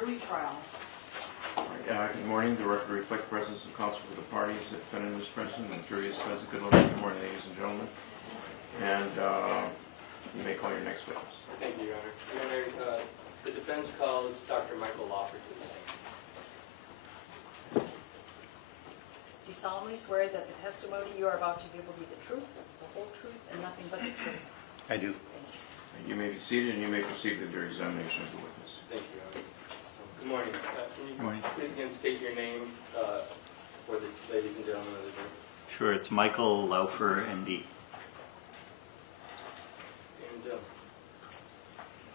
jury trial. Good morning. The record reflects the presence of counsel for the parties. The defendant is present and the jury is present. Good morning, ladies and gentlemen. And you may call your next witness. Thank you, Your Honor. Your Honor, the defense calls Dr. Michael Lawford to the stand. Do you solemnly swear that the testimony you are about to give will be the truth, the whole truth, and nothing but the truth? I do. You may be seated and you may proceed with your examination of the witness. Thank you, Your Honor. Good morning. Can you Good morning. please again state your name for the ladies and gentlemen of the jury? Sure, it's Michael Laufer, MD.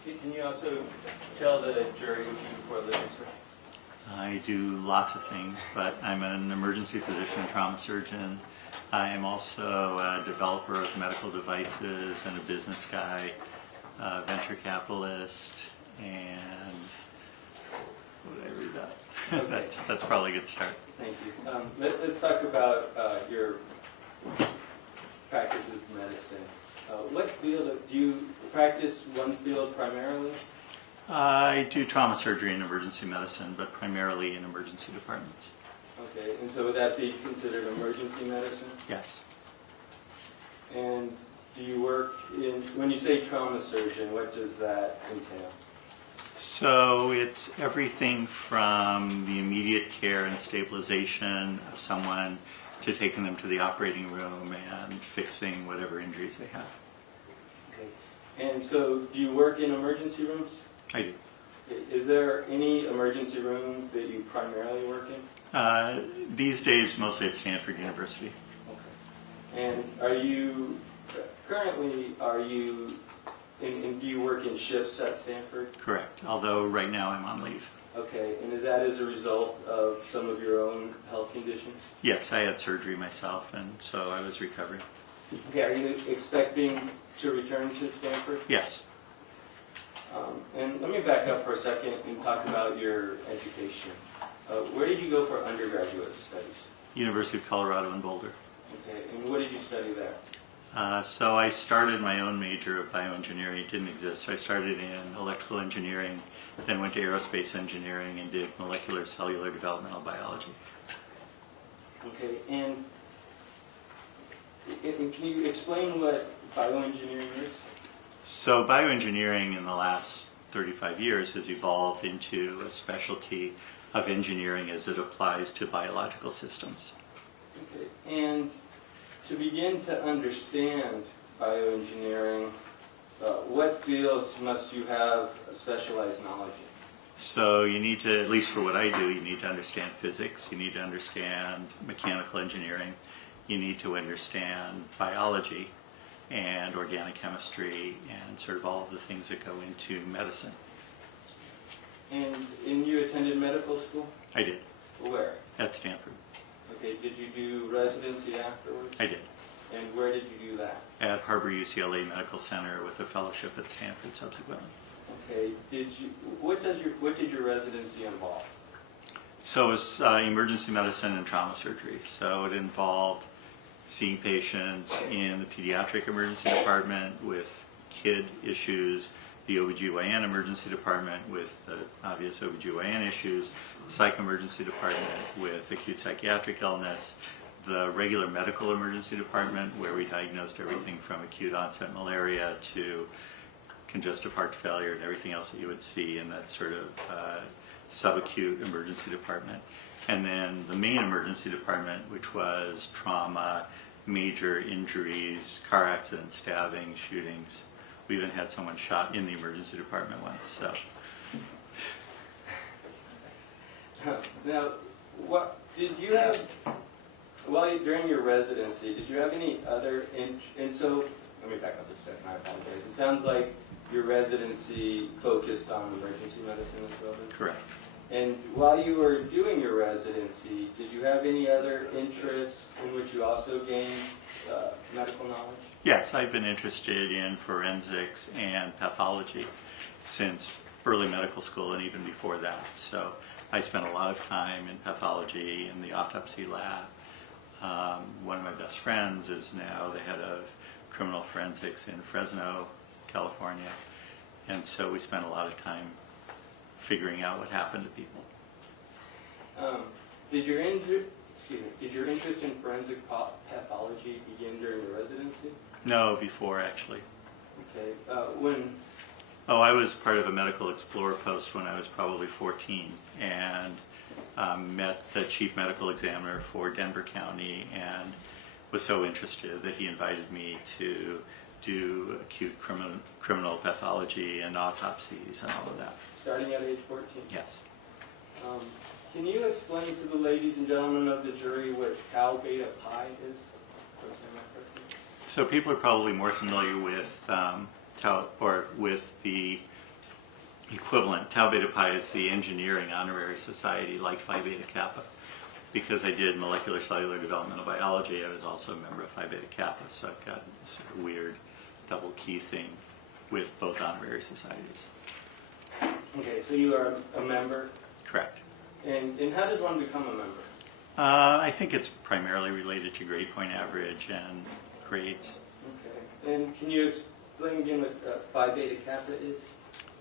And can you also tell the jury what you do for a living, sir? I do lots of things, but I'm an emergency physician and trauma surgeon. I am also a developer of medical devices and a business guy, venture capitalist, and what did I read that? Okay. That's probably a good start. Thank you. Let's talk about your practice of medicine. What field do you practice? One field primarily? I do trauma surgery and emergency medicine, but primarily in emergency departments. Okay, and so would that be considered emergency medicine? Yes. And do you work in, when you say trauma surgeon, what does that entail? So it's everything from the immediate care and stabilization of someone to taking them to the operating room and fixing whatever injuries they have. Okay. And so do you work in emergency rooms? I do. Is there any emergency room that you primarily work in? These days, mostly at Stanford University. Okay. And are you, currently, do you work in shifts at Stanford? Correct, although right now I'm on leave. Okay, and is that as a result of some of your own health conditions? Yes, I had surgery myself, and so I was recovering. Okay, are you expecting to return to Stanford? Yes. And let me back up for a second and talk about your education. Where did you go for undergraduate studies? University of Colorado in Boulder. Okay, and what did you study there? So I started my own major of bioengineering. It didn't exist. So I started in electrical engineering, then went to aerospace engineering and did molecular cellular developmental biology. Okay, and can you explain what bioengineering is? So bioengineering in the last 35 years has evolved into a specialty of engineering as it applies to biological systems. Okay, and to begin to understand bioengineering, what fields must you have specialized knowledge in? So you need to, at least for what I do, you need to understand physics, you need to understand mechanical engineering, you need to understand biology and organic chemistry and sort of all of the things that go into medicine. And you attended medical school? I did, Where? at Stanford. Okay, did you do residency afterwards? I did, And where did you do that? at Harbor UCLA Medical Center with a fellowship at Stanford subsequently. Okay, what did your residency involve? So it was emergency medicine and trauma surgery. So it involved seeing patients in the pediatric emergency department with kid issues, the OBGYN emergency department with the obvious OBGYN issues, psych emergency department with acute psychiatric illness, the regular medical emergency department where we diagnosed everything from acute onset malaria to congestive heart failure and everything else that you would see in that sort of subacute emergency department. And then the main emergency department, which was trauma, major injuries, car accidents, stabbing, shootings. We even had someone shot in the emergency department once. So. Now, what did you have, during your residency, did you have any other, and so, let me back up a second, I apologize. It sounds like your residency focused on emergency medicine as well? Correct. And while you were doing your residency, did you have any other interests in which you also gained medical knowledge? Yes, I've been interested in forensics and pathology since early medical school and even before that. So I spent a lot of time in pathology in the autopsy lab. One of my best friends is now the head of criminal forensics in Fresno, California. And so we spent a lot of time figuring out what happened to people. Did your interest in forensic pathology begin during the residency? No, before actually. Okay. When? Oh, I was part of a medical explorer post when I was probably 14, and met the chief medical examiner for Denver County and was so interested that he invited me to do acute criminal pathology and autopsies and all of that. Starting at age 14? Yes. Can you explain to the ladies and gentlemen of the jury what tau beta pi is? So people are probably more familiar with tau, or with the equivalent. Tau beta pi is the engineering honorary society, like Phi Beta Kappa. Because I did molecular cellular developmental biology, I was also a member of Phi Beta Kappa, so I've got this sort of weird double key thing with both honorary societies. Okay, so you are a member? Correct. And how does one become a member? I think it's primarily related to grade point average and grades. Okay. And can you explain again what Phi Beta Kappa is?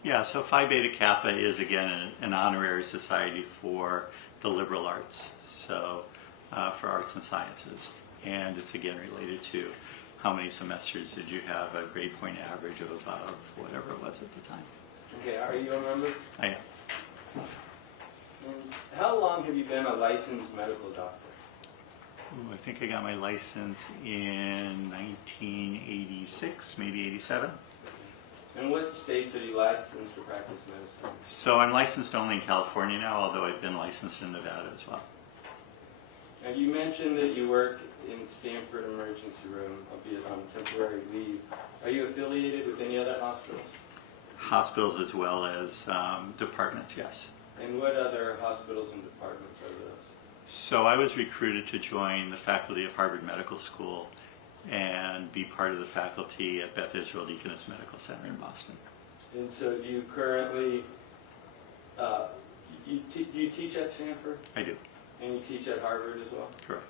Yeah, so Phi Beta Kappa is, again, an honorary society for the liberal arts, so for arts and sciences. And it's, again, related to how many semesters did you have a grade point average of above whatever it was at the time. Okay, are you a member? I am. And how long have you been a licensed medical doctor? Ooh, I think I got my license in 1986, maybe 87. And what states are you licensed to practice medicine? So I'm licensed only in California now, although I've been licensed in Nevada as well. Now you mentioned that you work in Stanford Emergency Room, albeit on temporary leave. Are you affiliated with any other hospitals? Hospitals as well as departments, yes. And what other hospitals and departments are those? So I was recruited to join the faculty of Harvard Medical School and be part of the faculty at Beth Israel Deaconess Medical Center in Boston. And so do you currently, do you teach at Stanford? I do. And you teach at Harvard as well? Correct.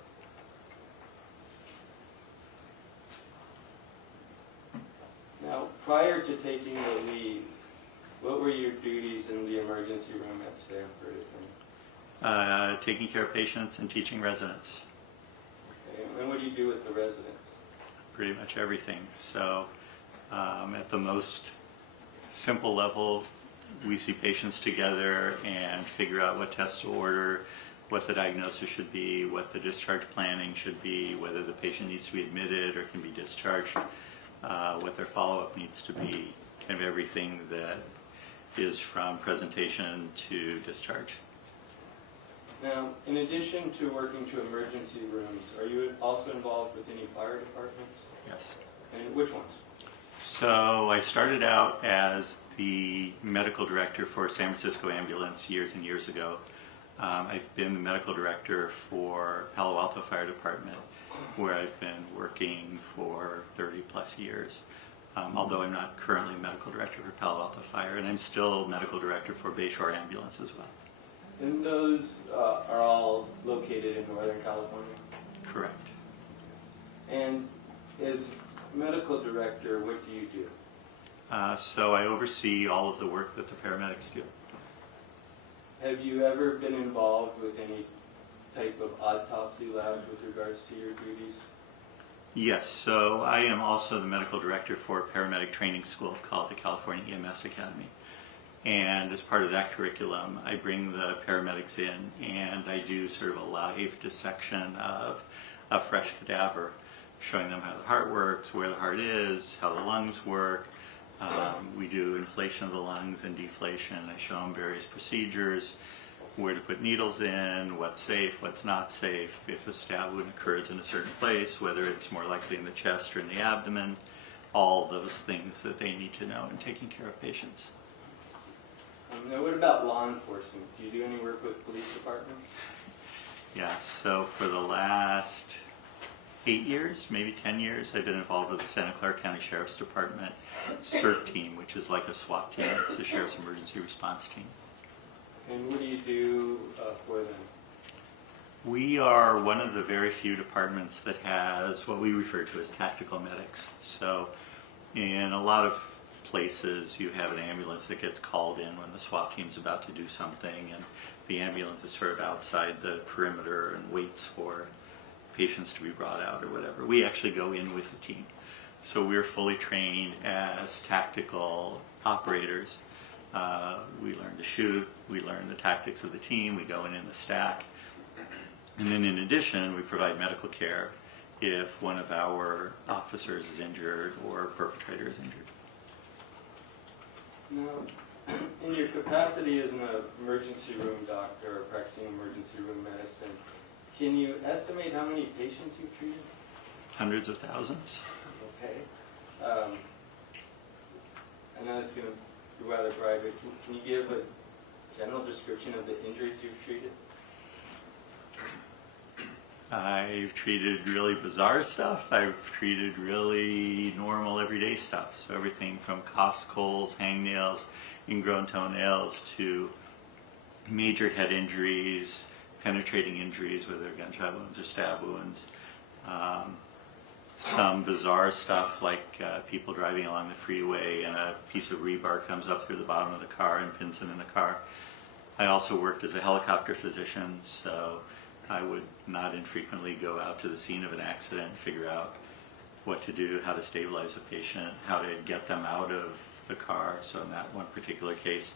Now, prior to taking the leave, what were your duties in the emergency room at Stanford, if any? Taking care of patients and teaching residents. Okay. And what do you do with the residents? Pretty much everything. So at the most simple level, we see patients together and figure out what tests to order, what the diagnosis should be, what the discharge planning should be, whether the patient needs to be admitted or can be discharged, what their follow-up needs to be, kind of everything that is from presentation to discharge. Now, in addition to working to emergency rooms, are you also involved with any fire departments? Yes. And which ones? So I started out as the medical director for San Francisco Ambulance years and years ago. I've been the medical director for Palo Alto Fire Department, where I've been working for 30 plus years. Although I'm not currently medical director for Palo Alto Fire, and I'm still medical director for Bayshore Ambulance as well. And those are all located in Northern California? Correct. And as medical director, what do you do? So I oversee all of the work that the paramedics do. Have you ever been involved with any type of autopsy lab with regards to your duties? Yes, so I am also the medical director for a paramedic training school called the California EMS Academy. And as part of that curriculum, I bring the paramedics in and I do sort of a live dissection of a fresh cadaver, showing them how the heart works, where the heart is, how the lungs work. We do inflation of the lungs and deflation. I show them various procedures, where to put needles in, what's safe, what's not safe, if a stab wound occurs in a certain place, whether it's more likely in the chest or in the abdomen, all those things that they need to know in taking care of patients. Now, what about law enforcement? Do you do any work with police departments? Yeah, so for the last 8 years, maybe 10 years, I've been involved with the Santa Clara County Sheriff's Department CERT team, which is like a SWAT team. It's the Sheriff's Emergency Response Team. And what do you do for them? We are one of the very few departments that has what we refer to as tactical medics. So in a lot of places, you have an ambulance that gets called in when the SWAT team's about to do something, and the ambulance is sort of outside the perimeter and waits for patients to be brought out or whatever. We actually go in with the team. So we're fully trained as tactical operators. We learn to shoot, we learn the tactics of the team, we go in the stack. And then in addition, we provide medical care if one of our officers is injured or perpetrator is injured. Now, in your capacity as an emergency room doctor or practicing emergency room medicine, can you estimate how many patients you've treated? Hundreds of thousands. Okay. I know it's going to be rather private. Can you give a general description of the injuries you've treated? I've treated really bizarre stuff. I've treated really normal everyday stuff. So everything from coughs, colds, hangnails, ingrown toenails to major head injuries, penetrating injuries, whether they're gunshot wounds or stab wounds. Some bizarre stuff like people driving along the freeway and a piece of rebar comes up through the bottom of the car and pins them in the car. I also worked as a helicopter physician, so I would not infrequently go out to the scene of an accident and figure out what to do, how to stabilize a patient, how to get them out of the car. So in that one particular case,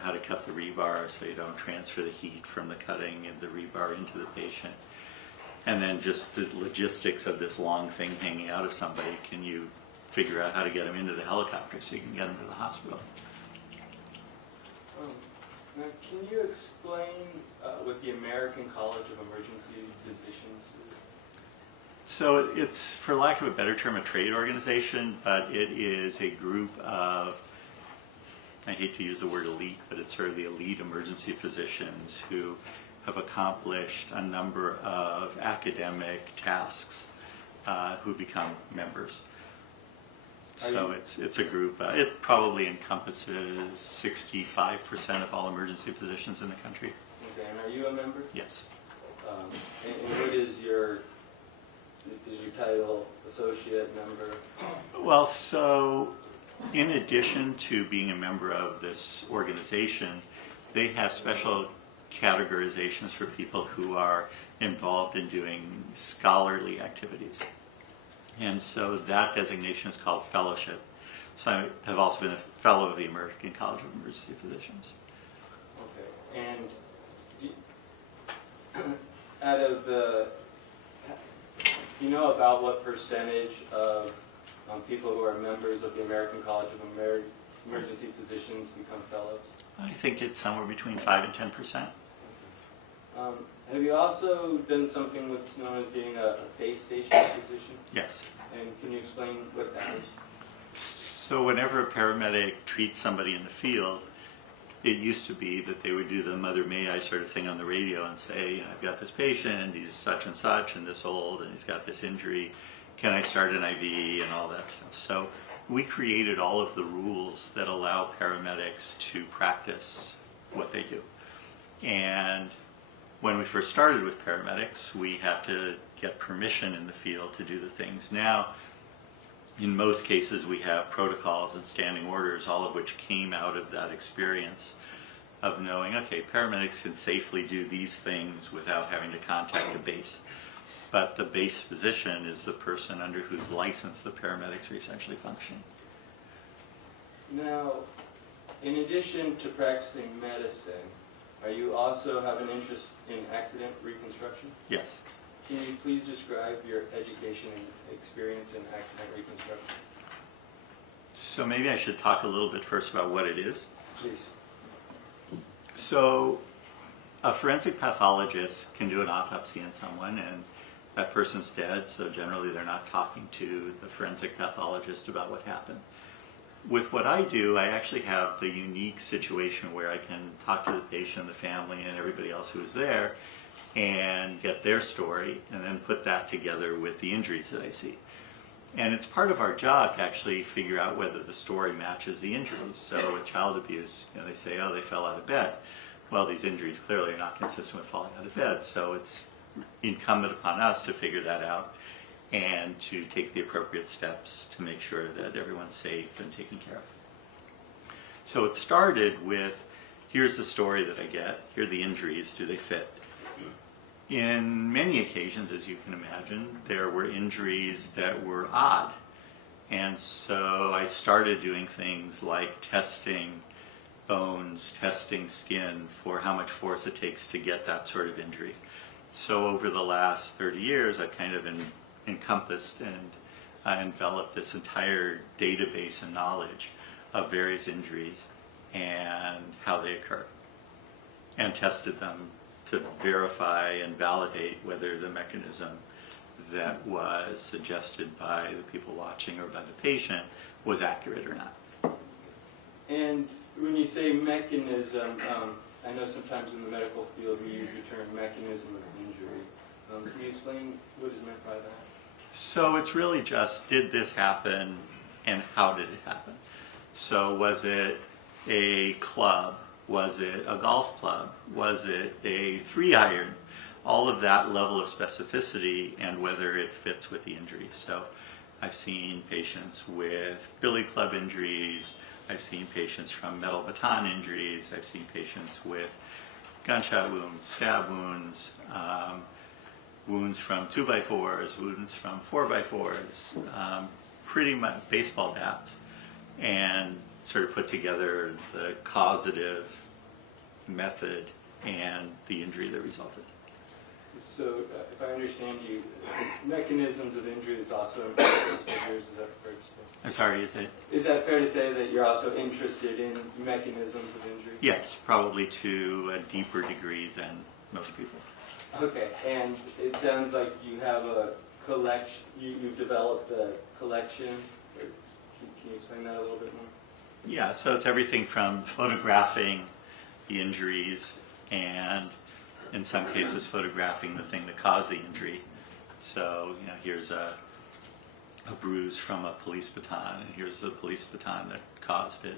how to cut the rebar so you don't transfer the heat from the cutting and the rebar into the patient. And then just the logistics of this long thing hanging out of somebody. Can you figure out how to get them into the helicopter so you can get them to the hospital? Now, can you explain what the American College of Emergency Physicians is? So it's, for lack of a better term, a trade organization, but it is a group of, I hate to use the word elite, but it's sort of the elite emergency physicians who have accomplished a number of academic tasks who become members. So it's a group. It probably encompasses 65% of all emergency physicians in the country. Okay, and are you a member? Yes. And what is your title? Associate member? Well, so in addition to being a member of this organization, they have special categorizations for people who are involved in doing scholarly activities. And so that designation is called fellowship. So I have also been a fellow of the American College of Emergency Physicians. Okay. And out of the, do you know about what percentage of people who are members of the American College of Emergency Physicians become fellows? I think it's somewhere between 5 and 10%. Have you also done something what's known as being a base station physician? Yes. And can you explain what that is? So whenever a paramedic treats somebody in the field, it used to be that they would do the Mother May I sort of thing on the radio and say, I've got this patient, he's such and such and this old and he's got this injury. Can I start an IV and all that stuff? So we created all of the rules that allow paramedics to practice what they do. And when we first started with paramedics, we had to get permission in the field to do the things. Now, in most cases, we have protocols and standing orders, all of which came out of that experience of knowing, okay, paramedics can safely do these things without having to contact a base. But the base physician is the person under whose license the paramedics are essentially functioning. Now, in addition to practicing medicine, are you also have an interest in accident reconstruction? Yes. Can you please describe your education and experience in accident reconstruction? So maybe I should talk a little bit first about what it is. Please. So a forensic pathologist can do an autopsy on someone and that person's dead, so generally they're not talking to the forensic pathologist about what happened. With what I do, I actually have the unique situation where I can talk to the patient, the family, and everybody else who is there and get their story and then put that together with the injuries that I see. And it's part of our job to actually figure out whether the story matches the injuries. So with child abuse, they say, oh, they fell out of bed. Well, these injuries clearly are not consistent with falling out of bed, so it's incumbent upon us to figure that out and to take the appropriate steps to make sure that everyone's safe and taken care of. So it started with, here's the story that I get, here are the injuries, do they fit? In many occasions, as you can imagine, there were injuries that were odd. And so I started doing things like testing bones, testing skin for how much force it takes to get that sort of injury. So over the last 30 years, I've kind of encompassed and enveloped this entire database and knowledge of various injuries and how they occur, and tested them to verify and validate whether the mechanism that was suggested by the people watching or by the patient was accurate or not. And when you say mechanism, I know sometimes in the medical field we use the term mechanism of injury. Can you explain what is meant by that? So it's really just, did this happen and how did it happen? So was it a club? Was it a golf club? Was it a 3-iron? All of that level of specificity and whether it fits with the injury. So I've seen patients with billy club injuries. I've seen patients from metal baton injuries. I've seen patients with gunshot wounds, stab wounds, wounds from 2x4s, wounds from 4x4s, pretty much baseball bats, and sort of put together the causative method and the injury that resulted. So, if I understand you, mechanisms of injury is also important to figures, is that fair to say? I'm sorry, is it? Is that fair to say that you're also interested in mechanisms of injury? Yes, probably to a deeper degree than most people. Okay, and it sounds like you have a collection, you've developed a collection. Can you explain that a little bit more? Yeah, so it's everything from photographing the injuries and in some cases photographing the thing that caused the injury. So, here's a bruise from a police baton, and here's the police baton that caused it.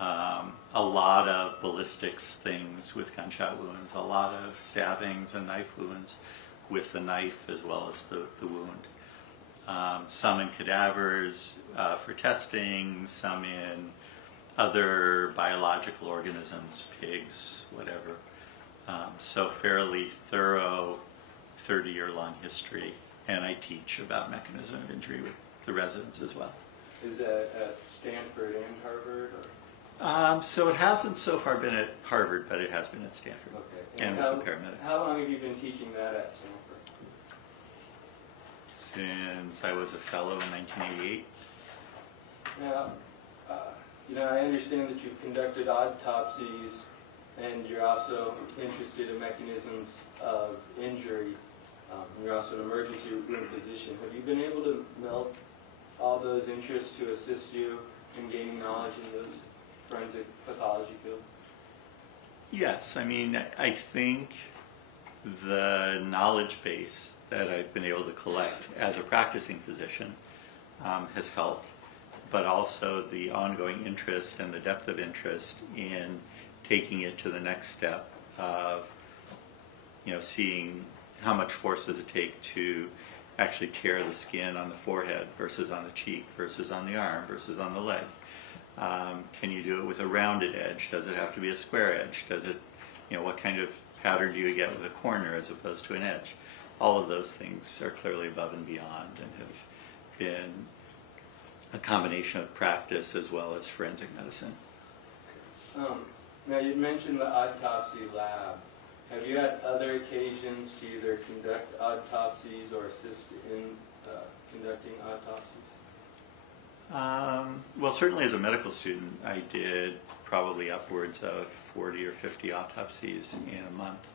A lot of ballistics things with gunshot wounds, a lot of stabbings and knife wounds with the knife as well as the wound. Some in cadavers for testing, some in other biological organisms, pigs, whatever. So fairly thorough 30-year-long history, and I teach about mechanism of injury with the residents as well. Is that at Stanford and Harvard? Or? So it hasn't so far been at Harvard, but it has been at Stanford. Okay. And with the paramedics. How long have you been teaching that at Stanford? Since I was a fellow in 1988. Now, I understand that you've conducted autopsies and you're also interested in mechanisms of injury. You're also an emergency room physician. Have you been able to meld all those interests to assist you in gaining knowledge in those forensic pathology field? Yes, I think the knowledge base that I've been able to collect as a practicing physician has helped, but also the ongoing interest and the depth of interest in taking it to the next step of, seeing how much force does it take to actually tear the skin on the forehead versus on the cheek versus on the arm versus on the leg. Can you do it with a rounded edge? Does it have to be a square edge? Does it, what kind of pattern do you get with a corner as opposed to an edge? All of those things are clearly above and beyond and have been a combination of practice as well as forensic medicine. Now, you mentioned the autopsy lab. Have you had other occasions to either conduct autopsies or assist in conducting autopsies? Well, certainly as a medical student, I did probably upwards of 40 or 50 autopsies in a month.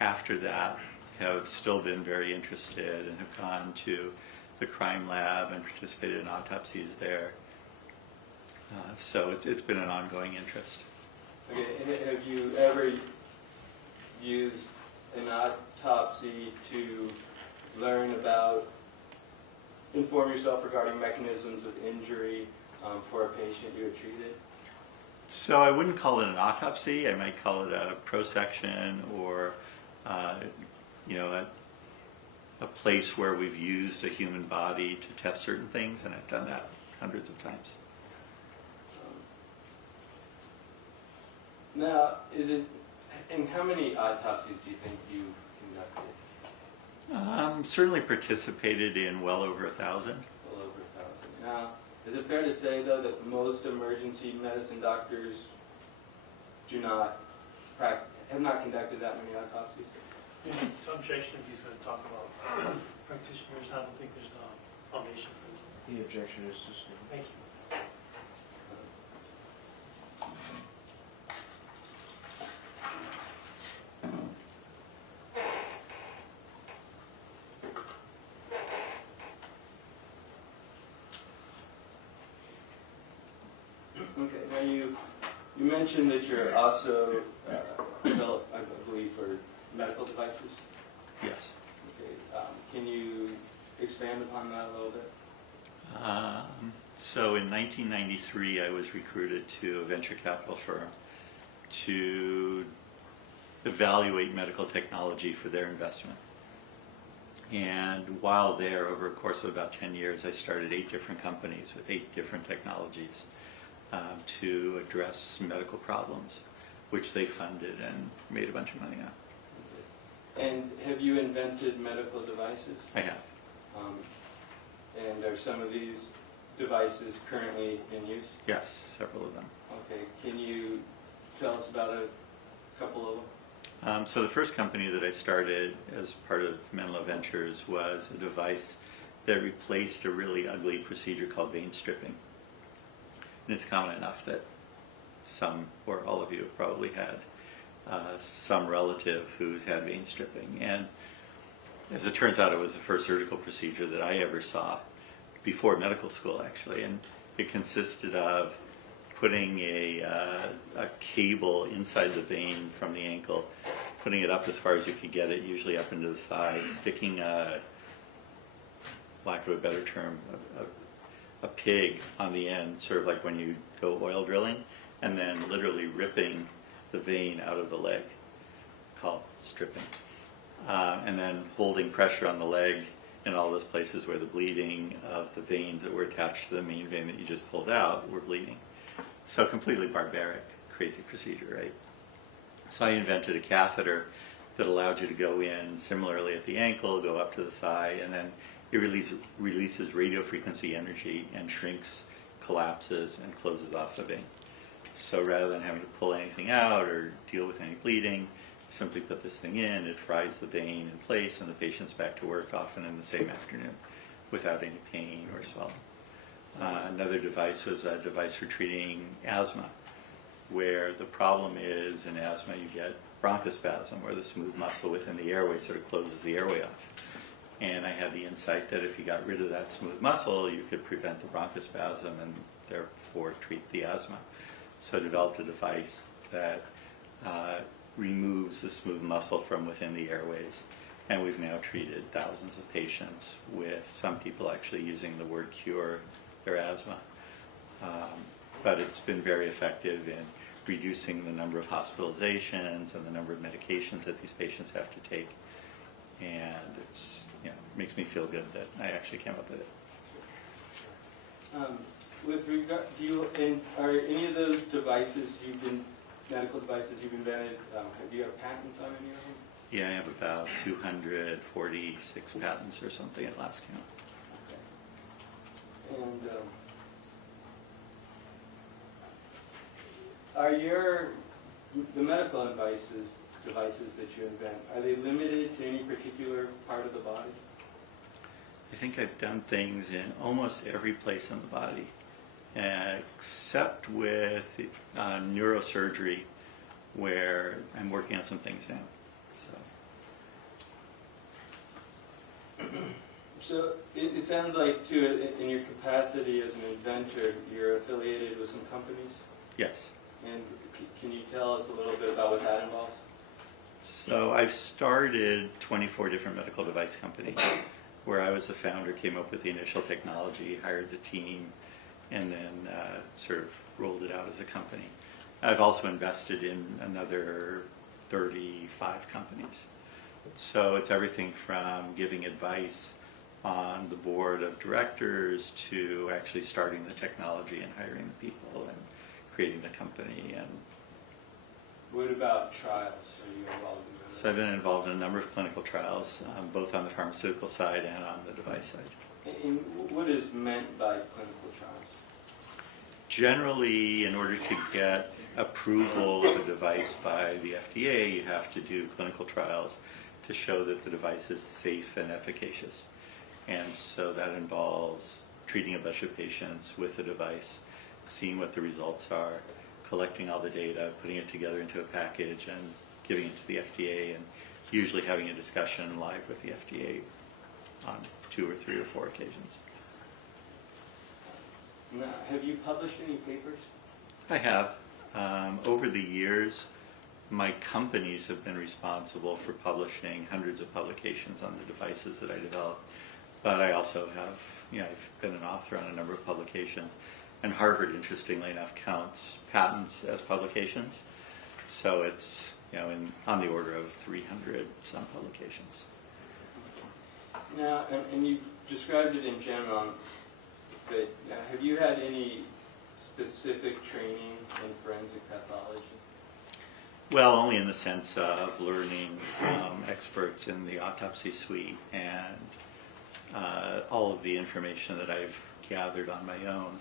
After that, have still been very interested and have gone to the crime lab and participated in autopsies there. So it's been an ongoing interest. Okay, and have you ever used an autopsy to learn about, inform yourself regarding mechanisms of injury for a patient you had treated? So I wouldn't call it an autopsy. I might call it a prosection or, a place where we've used a human body to test certain things, and I've done that hundreds of times. Now, and how many autopsies do you think you conducted? Certainly participated in well over 1,000. Well over 1,000. Now, is it fair to say, though, that most emergency medicine doctors have not conducted that many autopsies? It's objection if he's going to talk about practitioners. I don't think there's a foundation for this. The objection is just. Thank you. Okay, now you mentioned that you're also developed, I believe, for medical devices. Yes. Okay, can you expand upon that a little bit? So in 1993, I was recruited to a venture capital firm to evaluate medical technology for their investment. And while there, over a course of about 10 years, I started 8 different companies with 8 different technologies to address medical problems, which they funded and made a bunch of money on. And have you invented medical devices? I have. And are some of these devices currently in use? Yes, several of them. Okay, can you tell us about a couple of them? So the first company that I started as part of Menlo Ventures was a device that replaced a really ugly procedure called vein stripping. And it's common enough that some or all of you have probably had some relative who's had vein stripping. And as it turns out, it was the first surgical procedure that I ever saw before medical school, actually. And it consisted of putting a cable inside the vein from the ankle, putting it up as far as you could get it, usually up into the thigh, sticking lack of a better term, a pig on the end, sort of like when you go oil drilling, and then literally ripping the vein out of the leg, called stripping. And then holding pressure on the leg in all those places where the bleeding of the veins that were attached to the main vein that you just pulled out were bleeding. So completely barbaric, crazy procedure, right? So I invented a catheter that allowed you to go in similarly at the ankle, go up to the thigh, and then it releases radio frequency energy and shrinks, collapses, and closes off the vein. So rather than having to pull anything out or deal with any bleeding, simply put this thing in, it fries the vein in place, and the patient's back to work often in the same afternoon without any pain or swelling. Another device was a device for treating asthma, where the problem is in asthma you get bronchospasm, where the smooth muscle within the airway sort of closes the airway off. And I had the insight that if you got rid of that smooth muscle, you could prevent the bronchospasm and therefore treat the asthma. So I developed a device that removes the smooth muscle from within the airways. And we've now treated thousands of patients, with some people actually using the word cure their asthma. But it's been very effective in reducing the number of hospitalizations and the number of medications that these patients have to take. And it's, makes me feel good that I actually came up with it. With regard, are any of those devices medical devices you've invented, do you have patents on any of them? Yeah, I have about 246 patents or something at last count. Okay. And are the medical devices that you invent, are they limited to any particular part of the body? I think I've done things in almost every place in the body, except with neurosurgery, where I'm working on some things now. So it sounds like, too, in your capacity as an inventor, you're affiliated with some companies? Yes. And can you tell us a little bit about what that involves? So I've started 24 different medical device companies, where I was the founder, came up with the initial technology, hired the team, and then sort of rolled it out as a company. I've also invested in another 35 companies. So it's everything from giving advice on the board of directors to actually starting the technology and hiring the people and creating the company and about trials? Are you involved in those? So I've been involved in a number of clinical trials, both on the pharmaceutical side and on the device side. And what is meant by clinical trials? Generally, in order to get approval of a device by the FDA, you have to do clinical trials to show that the device is safe and efficacious. And so that involves treating a bunch of patients with the device, seeing what the results are, collecting all the data, putting it together into a package, and giving it to the FDA, and usually having a discussion live with the FDA on 2 or 3 or 4 occasions. Now, have you published any papers? I have. Over the years, my companies have been responsible for publishing hundreds of publications on the devices that I develop. But I also have, I've been an author on a number of publications. And Harvard, interestingly enough, counts patents as publications. So it's, on the order of 300 some publications. Now, and you described it in general, but have you had any specific training in forensic pathology? Well, only in the sense of learning from experts in the autopsy suite and all of the information that I've gathered on my own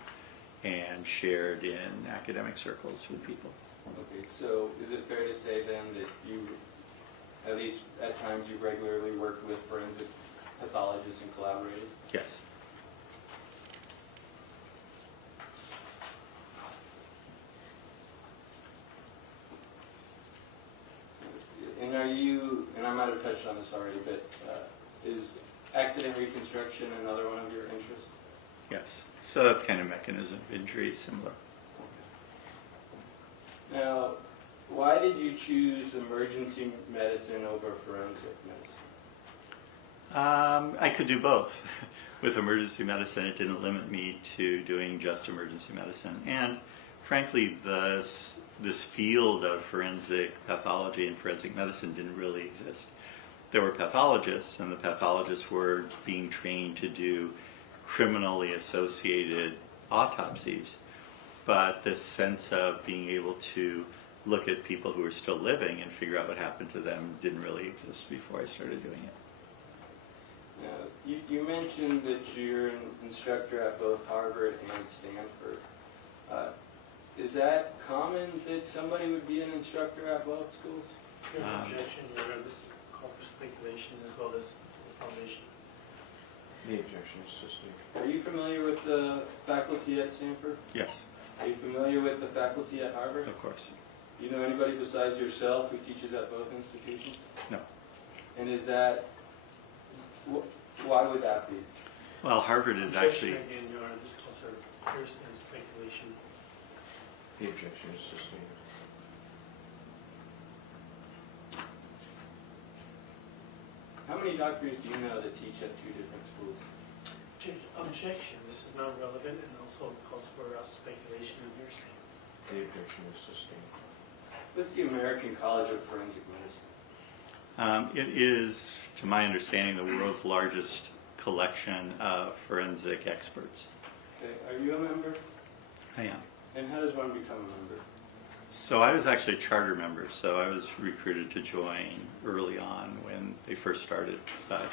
and shared in academic circles with people. Okay, so is it fair to say then that you, at least at times, you regularly worked with forensic pathologists and collaborated? Yes. And are you, and I might have touched on this already, but is accident reconstruction another one of your interests? Yes. So that's kind of mechanism of injury, similar. Now, why did you choose emergency medicine over forensic medicine? I could do both. With emergency medicine, it didn't limit me to doing just emergency medicine. And frankly, this field of forensic pathology and forensic medicine didn't really exist. There were pathologists, and the pathologists were being trained to do criminally associated autopsies. But this sense of being able to look at people who are still living and figure out what happened to them didn't really exist before I started doing it. Now, you mentioned that you're an instructor at both Harvard and Stanford. Is that common that somebody would be an instructor at both schools? Your objection, Your Honor, this call for speculation as well as the foundation. The objection is sustained. Are you familiar with the faculty at Stanford? Yes, Are you familiar with the faculty at Harvard? of course. Do you know anybody besides yourself who teaches at both institutions? No. And is that, why would that be? Well, Harvard is actually... Objection again, Your Honor, this calls for hearsay and speculation. The objection is sustained. How many doctors do you know that teach at 2 different schools? Objection, this is not relevant and also calls for speculation and hearsay. The objection is sustained. What's the American College of Forensic Medicine? It is, to my understanding, the world's largest collection of forensic experts. Okay. Are you a member? I am. And how does one become a member? So I was actually a charter member, so I was recruited to join early on when they first started. But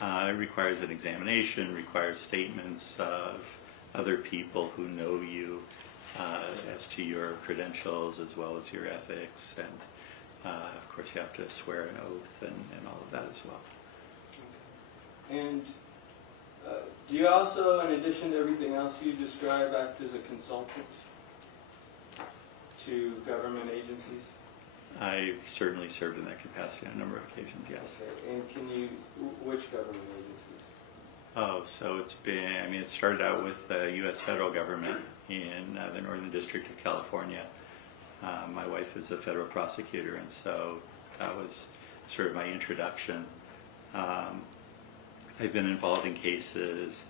it requires an examination, requires statements of other people who know you as to your credentials as well as your ethics. And of course you have to swear an oath and all of that as well. And do you also, in addition to everything else you describe, act as a consultant to government agencies? I've certainly served in that capacity on a number of occasions, yes. Okay. And can you, which government agencies? Oh, so it's been, it started out with the U.S. federal government in the Northern District of California. My wife is a federal prosecutor, and so that was sort of my introduction. I've been involved in cases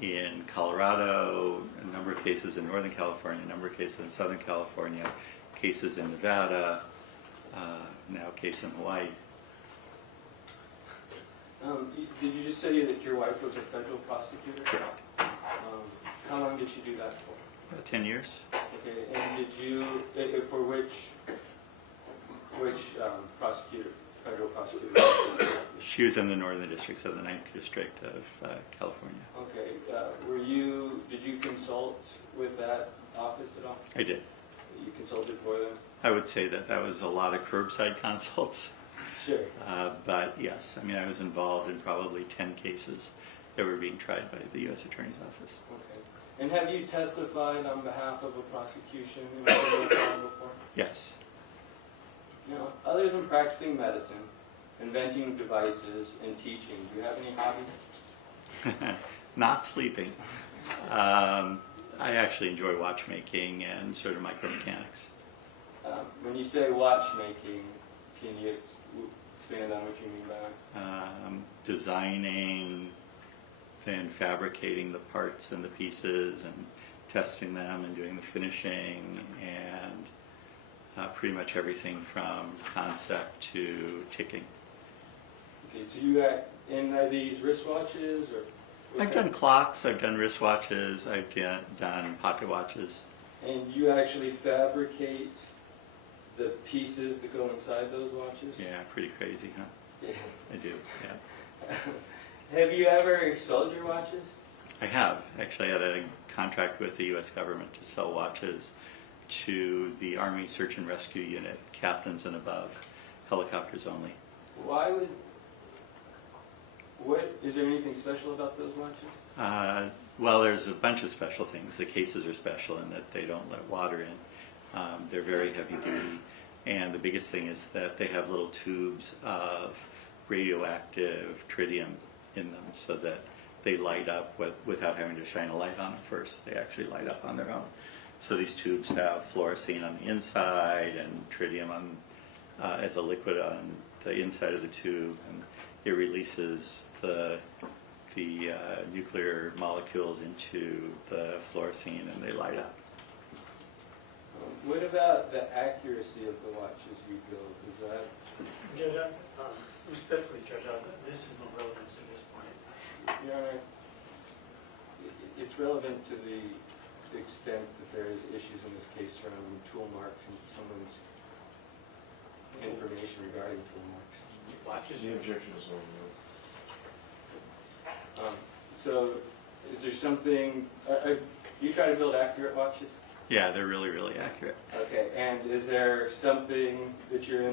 in Colorado, a number of cases in Northern California, a number of cases in Southern California, cases in Nevada, now a case in Hawaii. Did you just say that your wife was a federal prosecutor? Correct. How long did she do that for? About 10 years. Okay, and did you, for which prosecutor, federal prosecutor? She was in the northern districts of the 9th District of California. Okay. Did you consult with that office at all? I did. You consulted for them? I would say that was a lot of curbside consults. Sure. But yes, I mean, I was involved in probably 10 cases that were being tried by the U.S. Attorney's Office. Okay. And have you testified on behalf of a prosecution in a criminal trial before? Yes. Now, other than practicing medicine, inventing devices, and teaching, do you have any hobbies? Not sleeping. I actually enjoy watchmaking and sort of micromechanics. When you say watchmaking, can you expand on what you mean by that? Designing, then fabricating the parts and the pieces and testing them and doing the finishing and pretty much everything from concept to ticking. Okay, so you and are these wristwatches or? I've done clocks, I've done wristwatches, I've done pocket watches. And you actually fabricate the pieces that go inside those watches? Yeah, pretty crazy, huh? Yeah. I do, yeah. Have you ever sold your watches? I have. Actually, I had a contract with the U.S. government to sell watches to the Army Search and Rescue Unit, captains and above, helicopters only. Why would... Is there anything special about those watches? Well, there's a bunch of special things. The cases are special in that they don't let water in. They're very heavy duty. And the biggest thing is that they have little tubes of radioactive tritium in them so that they light up without having to shine a light on them first. They actually light up on their own. So these tubes have fluorescein on the inside and tritium on, as a liquid on the inside of the tube. And it releases the nuclear molecules into the fluorescein and they light up. What about the accuracy of the watches you build? Is that... Judge, respectfully, Judge, this is no relevance at this point. Your Honor, it's relevant to the extent that there is issues in this case surrounding tool marks and someone's information regarding tool marks. Watches. The objection is overruled. So, is there something... you try to build accurate watches? Yeah, they're really, really accurate. Okay, and is there something that you're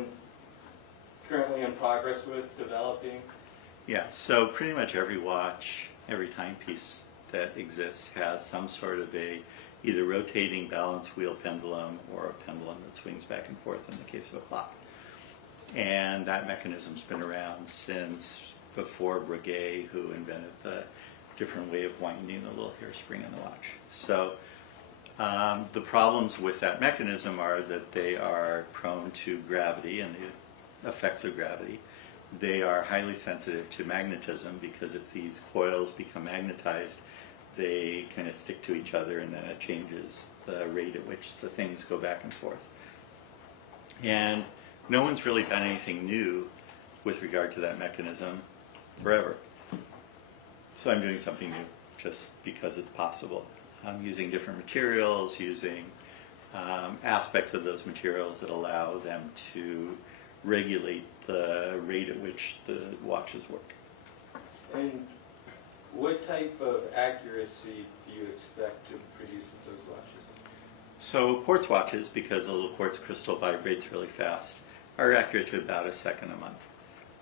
currently in progress with developing? Yeah, so pretty much every watch, every timepiece that exists has some sort of either rotating balance wheel pendulum or a pendulum that swings back and forth in the case of a clock. And that mechanism's been around since before Breguet, who invented the different way of winding the little hairspring in the watch. So the problems with that mechanism are that they are prone to gravity and the effects of gravity. They are highly sensitive to magnetism because if these coils become magnetized, they kind of stick to each other and then it changes the rate at which the things go back and forth. And no one's really done anything new with regard to that mechanism forever. So I'm doing something new just because it's possible. I'm using different materials, using aspects of those materials that allow them to regulate the rate at which the watches work. And what type of accuracy do you expect to produce with those watches? So quartz watches, because a little quartz crystal vibrates really fast, are accurate to about a second a month.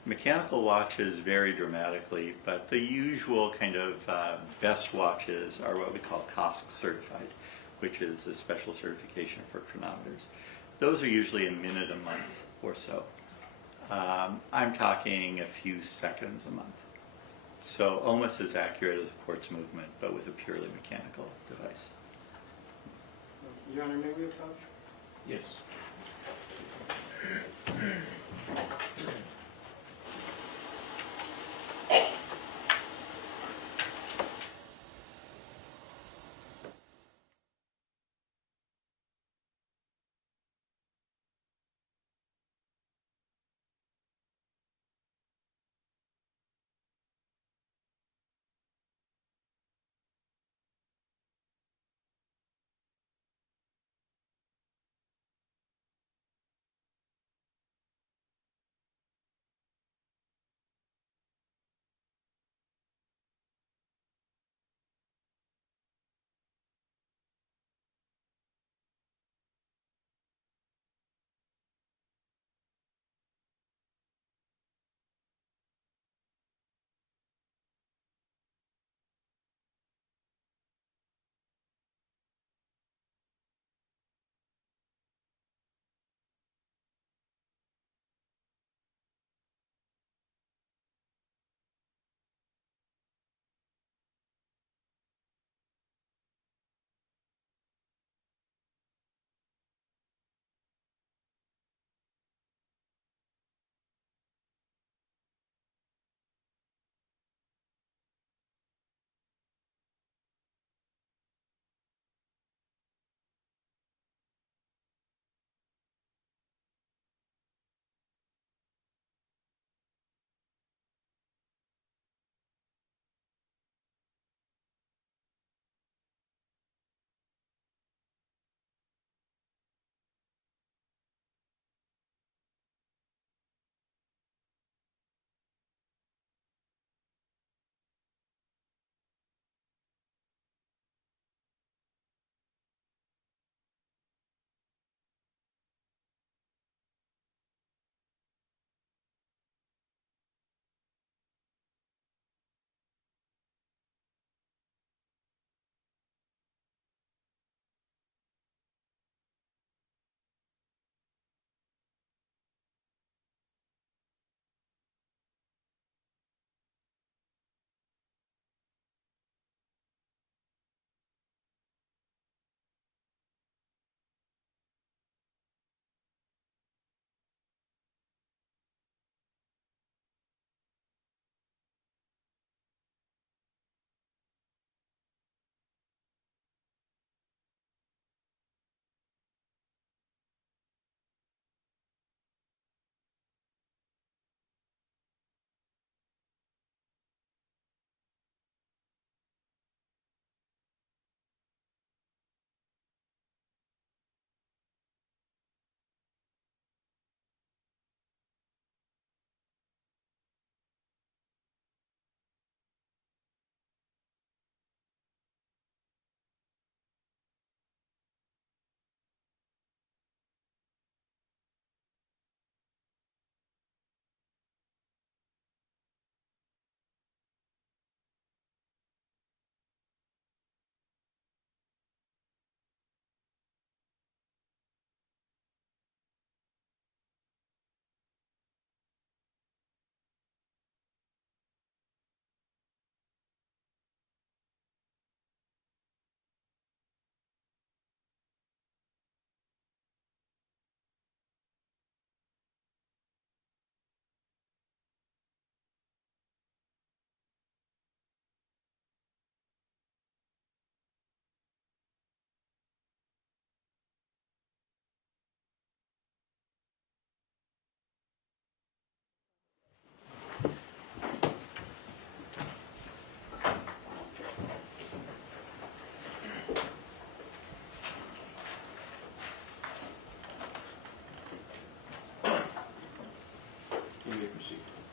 Mechanical watches vary dramatically, but the usual kind of best watches are what we call COSC certified, which is a special certification for chronometers. Those are usually a minute a month or so. I'm talking a few seconds a month. So almost as accurate as a quartz movement, but with a purely mechanical device. Your Honor, may we approach? Yes.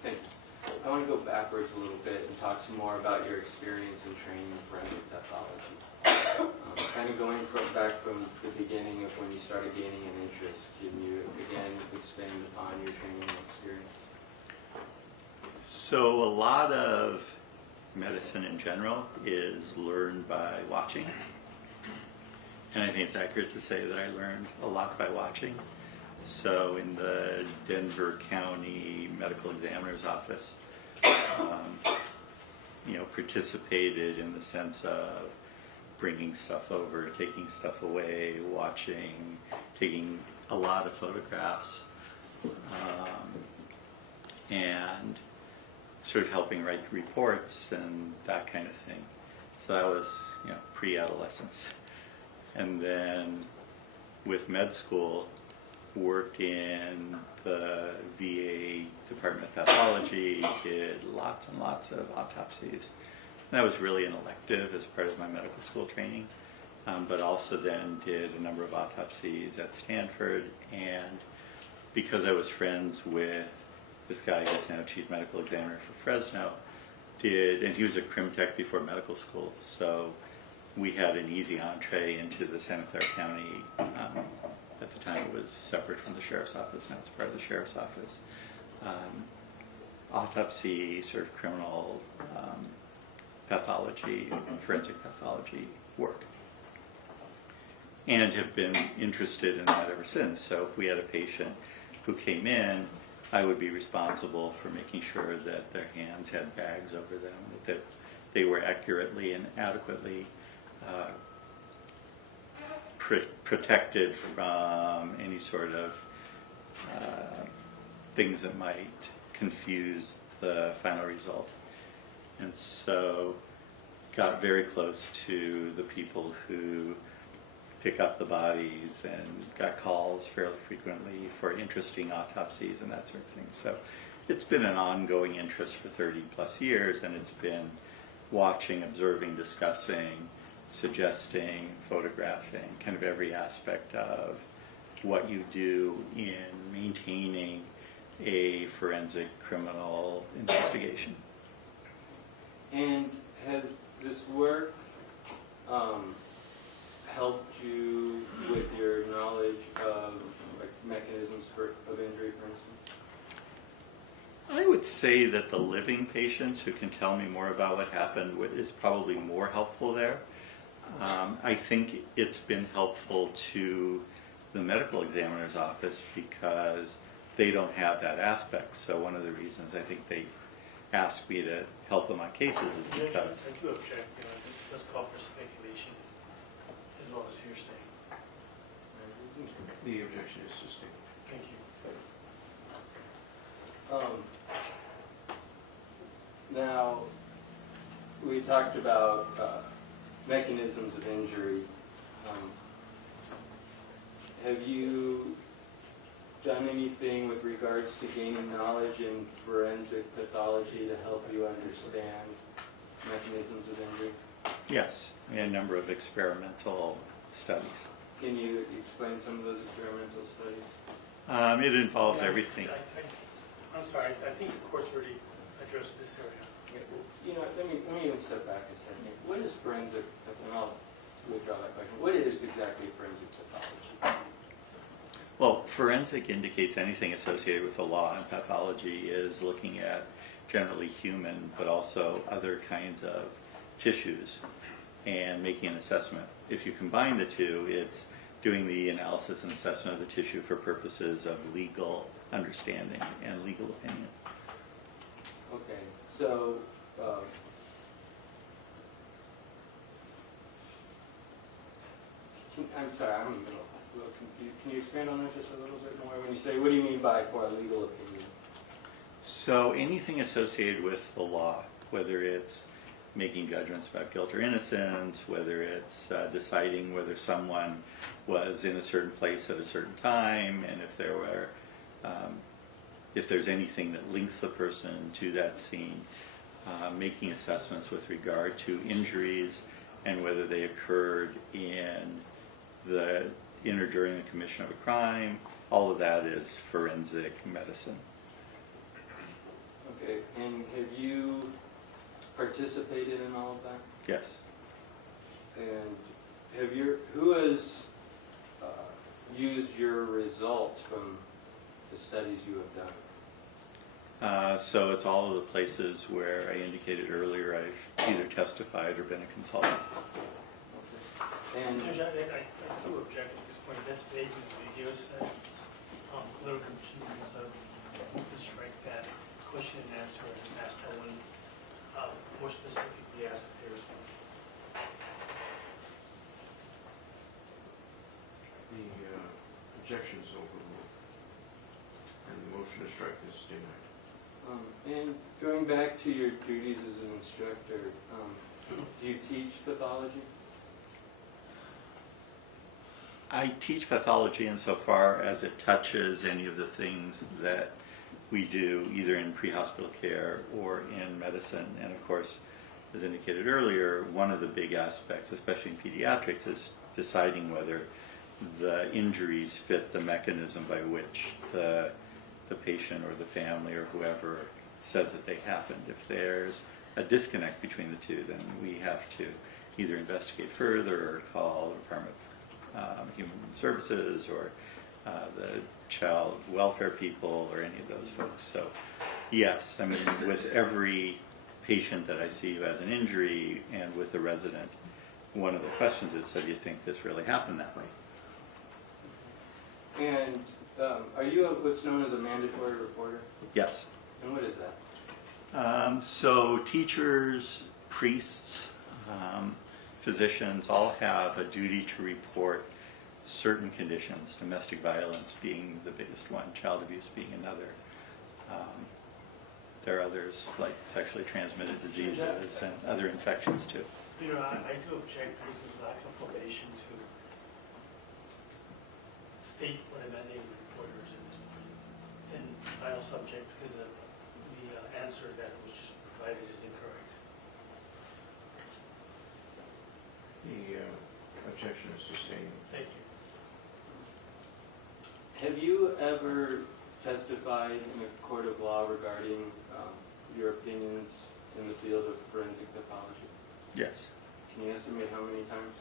Thank you. I want to go backwards a little bit and talk some more about your experience in training in forensic pathology. Kind of going back from the beginning of when you started gaining an interest, can you again expand upon your training experience? So a lot of medicine in general is learned by watching. And I think it's accurate to say that I learned a lot by watching. So in the Denver County Medical Examiner's Office, participated in the sense of bringing stuff over, taking stuff away, watching, taking a lot of photographs, and sort of helping write reports and that kind of thing. So that was, pre-adolescence. And then with med school, worked in the VA Department of Pathology, did lots and lots of autopsies. And that was really an elective as part of my medical school training, but also then did a number of autopsies at Stanford. And because I was friends with this guy who's now chief medical examiner for Fresno, and he was a crim tech before medical school, so we had an easy entree into the Santa Clara County. At the time it was separate from the sheriff's office, now it's part of the sheriff's office. Autopsy, sort of criminal pathology, forensic pathology work. And have been interested in that ever since. So if we had a patient who came in, I would be responsible for making sure that their hands had bags over them, that they were accurately and adequately protected from any sort of things that might confuse the final result. And so got very close to the people who pick up the bodies and got calls fairly frequently for interesting autopsies and that sort of thing. So it's been an ongoing interest for 30 plus years, and it's been watching, observing, discussing, suggesting, photographing, kind of every aspect of what you do in maintaining a forensic criminal investigation. And has this work helped you with your knowledge of mechanisms of injury, for instance? I would say that the living patients who can tell me more about what happened is probably more helpful there. I think it's been helpful to the medical examiner's office because they don't have that aspect. So one of the reasons I think they ask me to help them on cases is because... I do object, let's call for speculation as well as hearsay. The objection is sustained. Thank you. Now, we talked about mechanisms of injury. Have you done anything with regards to gaining knowledge in forensic pathology to help you understand mechanisms of injury? Yes, a number of experimental studies. Can you explain some of those experimental studies? It involves everything. I'm sorry, I think the court's already addressed this area. Let me even step back a second. What is forensic, and I'll withdraw that question. What is exactly forensic pathology? Well, forensic indicates anything associated with the law, and pathology is looking at generally human, but also other kinds of tissues and making an assessment. If you combine the two, it's doing the analysis and assessment of the tissue for purposes of legal understanding and legal opinion. Okay, so I'm sorry, I'm a little confused. Can you expand on that just a little bit more? When you say, what do you mean by for a legal opinion? So anything associated with the law, whether it's making judgments about guilt or innocence, whether it's deciding whether someone was in a certain place at a certain time, and if there's anything that links the person to that scene, making assessments with regard to injuries and whether they occurred in or during the commission of a crime. All of that is forensic medicine. Okay, and have you participated in all of that? Yes. And who has used your results from the studies you have done? So it's all of the places where I indicated earlier I've either testified or been a consultant. And Judge, I do object at this point. That's the agent's video set. A little confusing, so just strike that question and answer and ask that one more specifically ask if there is one. The objection is overruled, and the motion to strike is denied. and going back to your duties as an instructor, do you teach pathology? I teach pathology insofar as it touches any of the things that we do either in pre-hospital care or in medicine. And of course, as indicated earlier, one of the big aspects, especially in pediatrics, is deciding whether the injuries fit the mechanism by which the patient or the family or whoever says that they happened. If there's a disconnect between the two, then we have to either investigate further or call the Department of Human Services or the child welfare people or any of those folks. So yes, I mean, with every patient that I see who has an injury and with the resident, one of the questions is, so do you think this really happened that way? And are you what's known as a mandatory reporter? Yes. And what is that? So teachers, priests, physicians all have a duty to report certain conditions, domestic violence being the biggest one, child abuse being another. There are others like sexually transmitted diseases and other infections too. You know, I do object because there's a lack of probation to state what a mandated reporter is at this point. And I also object because the answer that was just provided is incorrect. The objection is sustained. Thank you. Have you ever testified in a court of law regarding your opinions in the field of forensic pathology? Yes. Can you estimate how many times?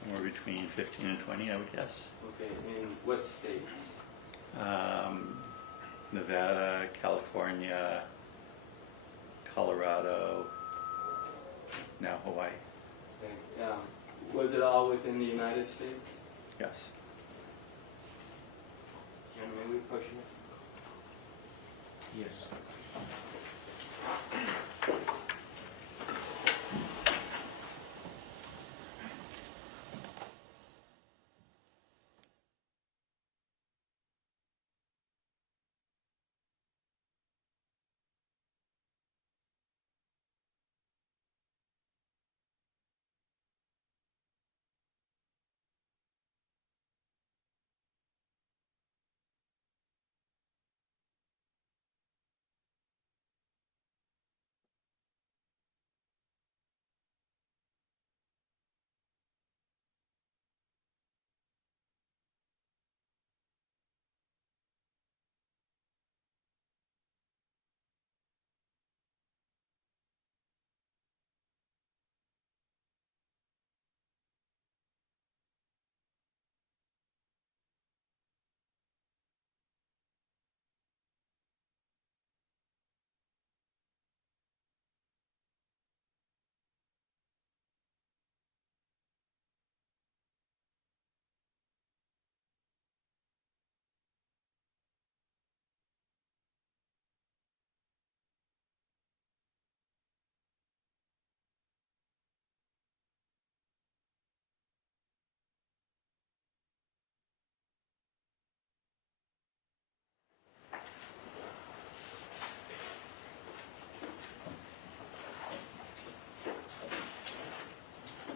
Somewhere between 15 and 20, I would guess. Okay, in what states? Nevada, California, Colorado, now Hawaii. Okay. Was it all within the United States? Yes. And maybe pushing it? Yes.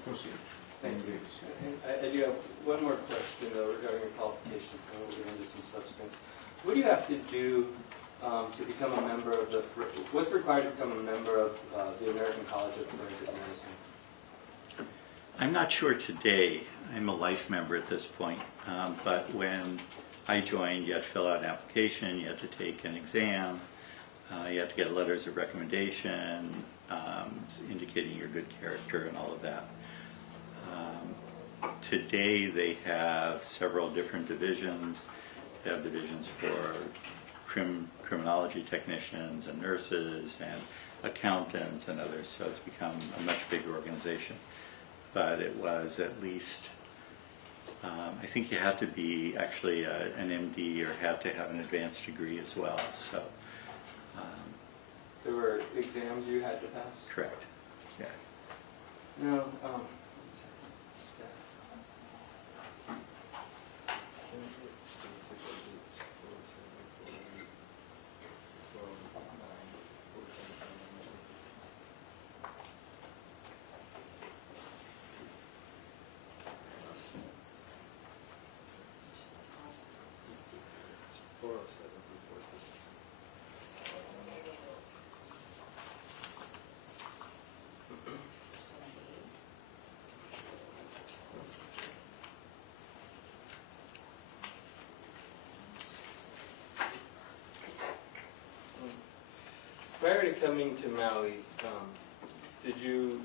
Proceed. Thank you. I do have one more question, though, regarding your qualifications, and we'll get into some substance. What do you have to do to become a member of what's required to become a member of the American College of Forensic Medicine? I'm not sure today. I'm a life member at this point. But when I joined, you had to fill out an application, you had to take an exam, you had to get letters of recommendation indicating your good character and all of that. Today they have several different divisions. They have divisions for criminology technicians and nurses and accountants and others, so it's become a much bigger organization. But it was at least, I think you had to be actually an MD or had to have an advanced degree as well. So There were exams you had to pass? correct. Yeah. No. Prior to coming to Maui, did you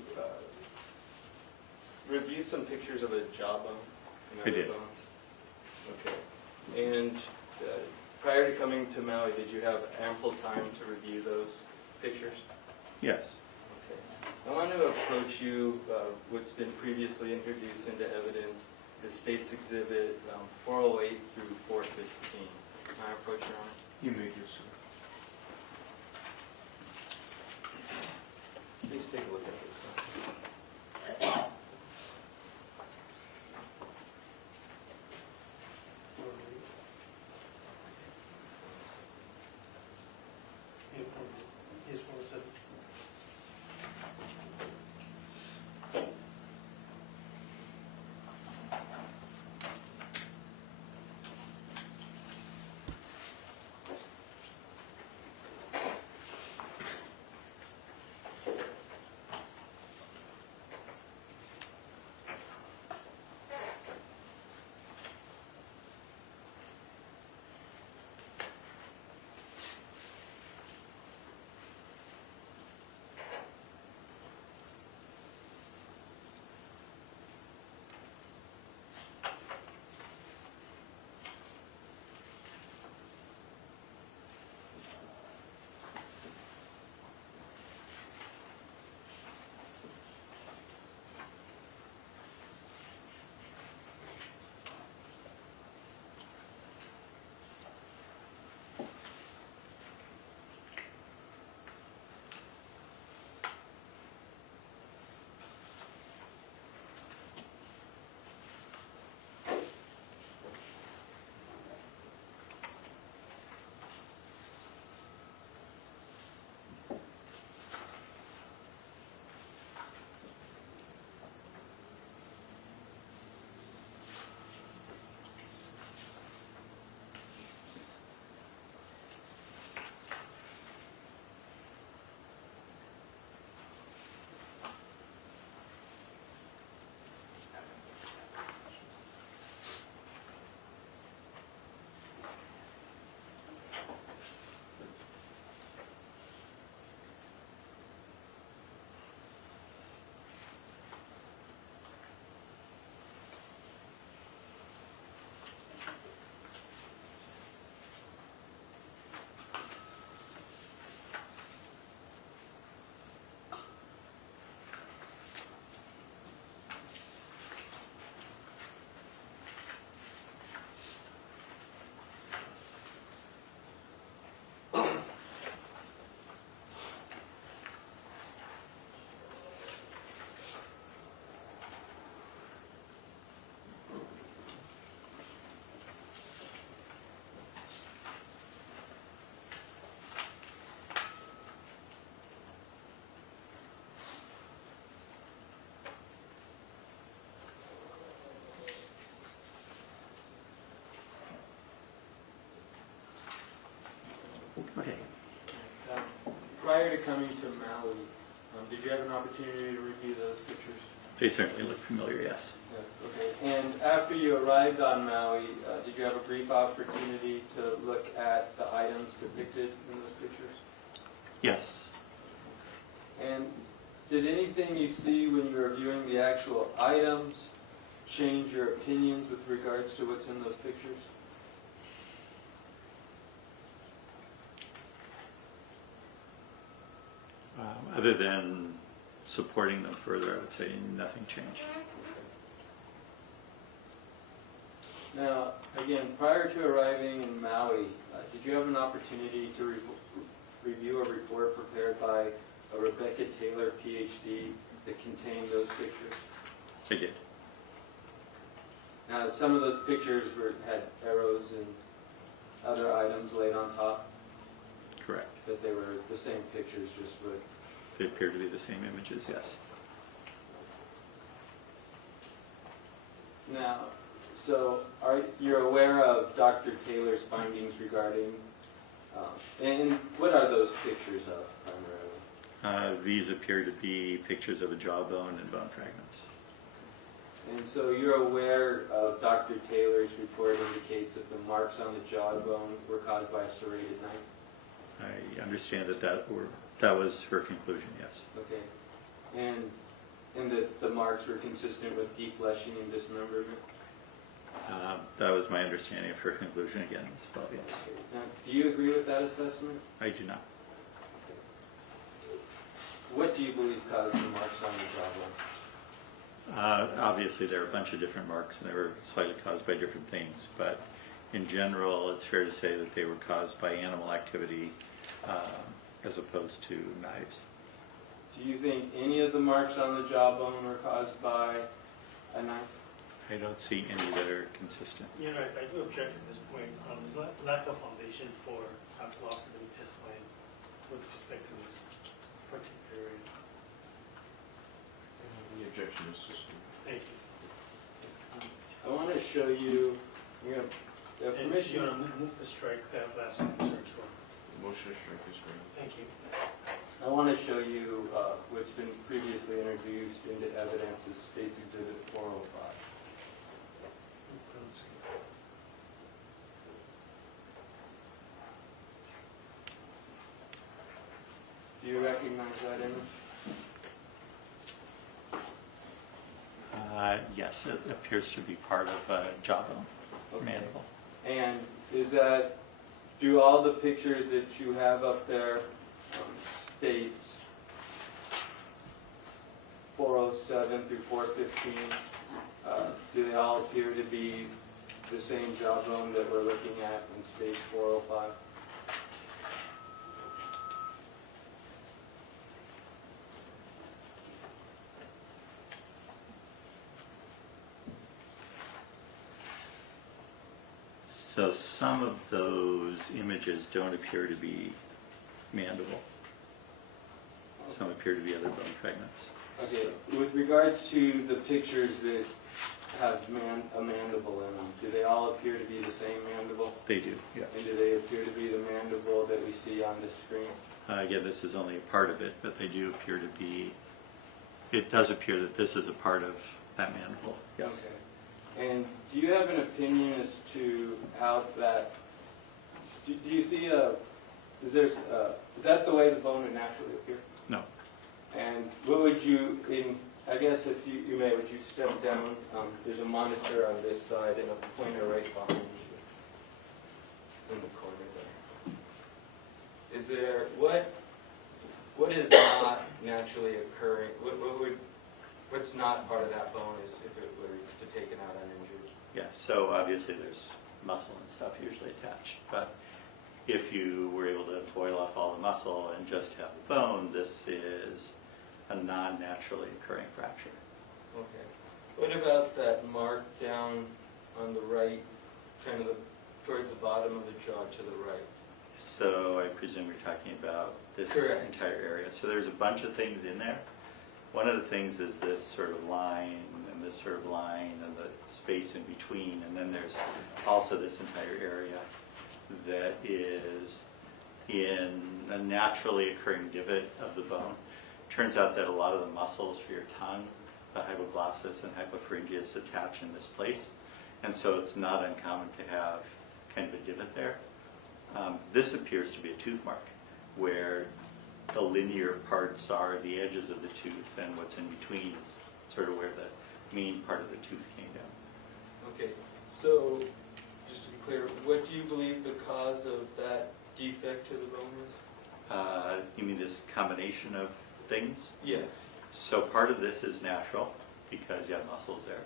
review some pictures of a jawbone? I did. Bones? Okay. And prior to coming to Maui, did you have ample time to review those pictures? Yes. Okay. I want to approach you what's been previously introduced into evidence, the State's Exhibit 408 through 415. Can I approach Your Honor? You may do so. Please take a look at this. Here's 407. Okay. Prior to coming to Maui, did you have an opportunity to review those pictures? They certainly look familiar, yes. Yes, okay. And after you arrived on Maui, did you have a brief opportunity to look at the items depicted in those pictures? Yes. And did anything you see when you were viewing the actual items change your opinions with regards to what's in those pictures? Other than supporting them further, I would say nothing changed. Now, again, prior to arriving in Maui, did you have an opportunity to review a report prepared by a Rebecca Taylor, PhD, that contained those pictures? I did. Now, some of those pictures had arrows and other items laid on top, Correct. but they were the same pictures, just with... They appear to be the same images, yes. Now, so you're aware of Dr. Taylor's findings regarding, and what are those pictures of primarily? These appear to be pictures of a jawbone and bone fragments. And so you're aware of Dr. Taylor's report indicates that the marks on the jawbone were caused by a serrated knife? I understand that was her conclusion, yes. Okay. And that the marks were consistent with defleshing and dismemberment? That was my understanding of her conclusion again as well, yes. Now, do you agree with that assessment? I do not. What do you believe caused the marks on the jawbone? Obviously, there are a bunch of different marks, and they were slightly caused by different things, but in general, it's fair to say that they were caused by animal activity as opposed to knives. Do you think any of the marks on the jawbone were caused by a knife? I don't see any that are consistent. You know, I do object at this point. There's lack of foundation for cooperative testimony with respect to this particular area. The objection is sustained. Thank you. I want to show you, you have And permission. you want to move to strike that last concern, so. Motion to strike is granted. Thank you. I want to show you what's been previously introduced into evidence as State's Exhibit 405. Do you recognize that image? Yes, it appears to be part of a jawbone, Okay. mandible. And is that, do all the pictures that you have up there states 407 through 415, do they all appear to be the same jawbone that we're looking at in stage 405? So some of those images don't appear to be mandible. Some appear to be other bone fragments. Okay, with regards to the pictures that have a mandible in them, do they all appear to be the same mandible? They do, yes. And do they appear to be the mandible that we see on this screen? Again, this is only a part of it, but they do appear to be, it does appear that this is a part of that mandible, yes. Okay. And do you have an opinion as to how that, do you see is that the way the bone would naturally appear? No. And what would you, I guess if you may, would you step down? There's a monitor on this side and a pointer right behind you in the corner there. Is there, what is not naturally occurring? What's not part of that bone is if it were to take it out uninjured? Yeah, so obviously there's muscle and stuff usually attached, but if you were able to boil off all the muscle and just have the bone, this is a non-naturally occurring fracture. Okay. What about that mark down on the right, kind of towards the bottom of the jaw to the right? So I presume you're talking about this Correct. entire area. So there's a bunch of things in there. One of the things is this sort of line and this sort of line and the space in between, and then there's also this entire area that is in a naturally occurring divot of the bone. Turns out that a lot of the muscles for your tongue hypoglossus and hypopharyngeus attach in this place. And so it's not uncommon to have kind of a divot there. This appears to be a tooth mark, where the linear parts are the edges of the tooth, and what's in between is sort of where the main part of the tooth came down. Okay, so just to be clear, what do you believe the cause of that defect to the bone is? You mean this combination of things? Yes. So part of this is natural, because you have muscles there,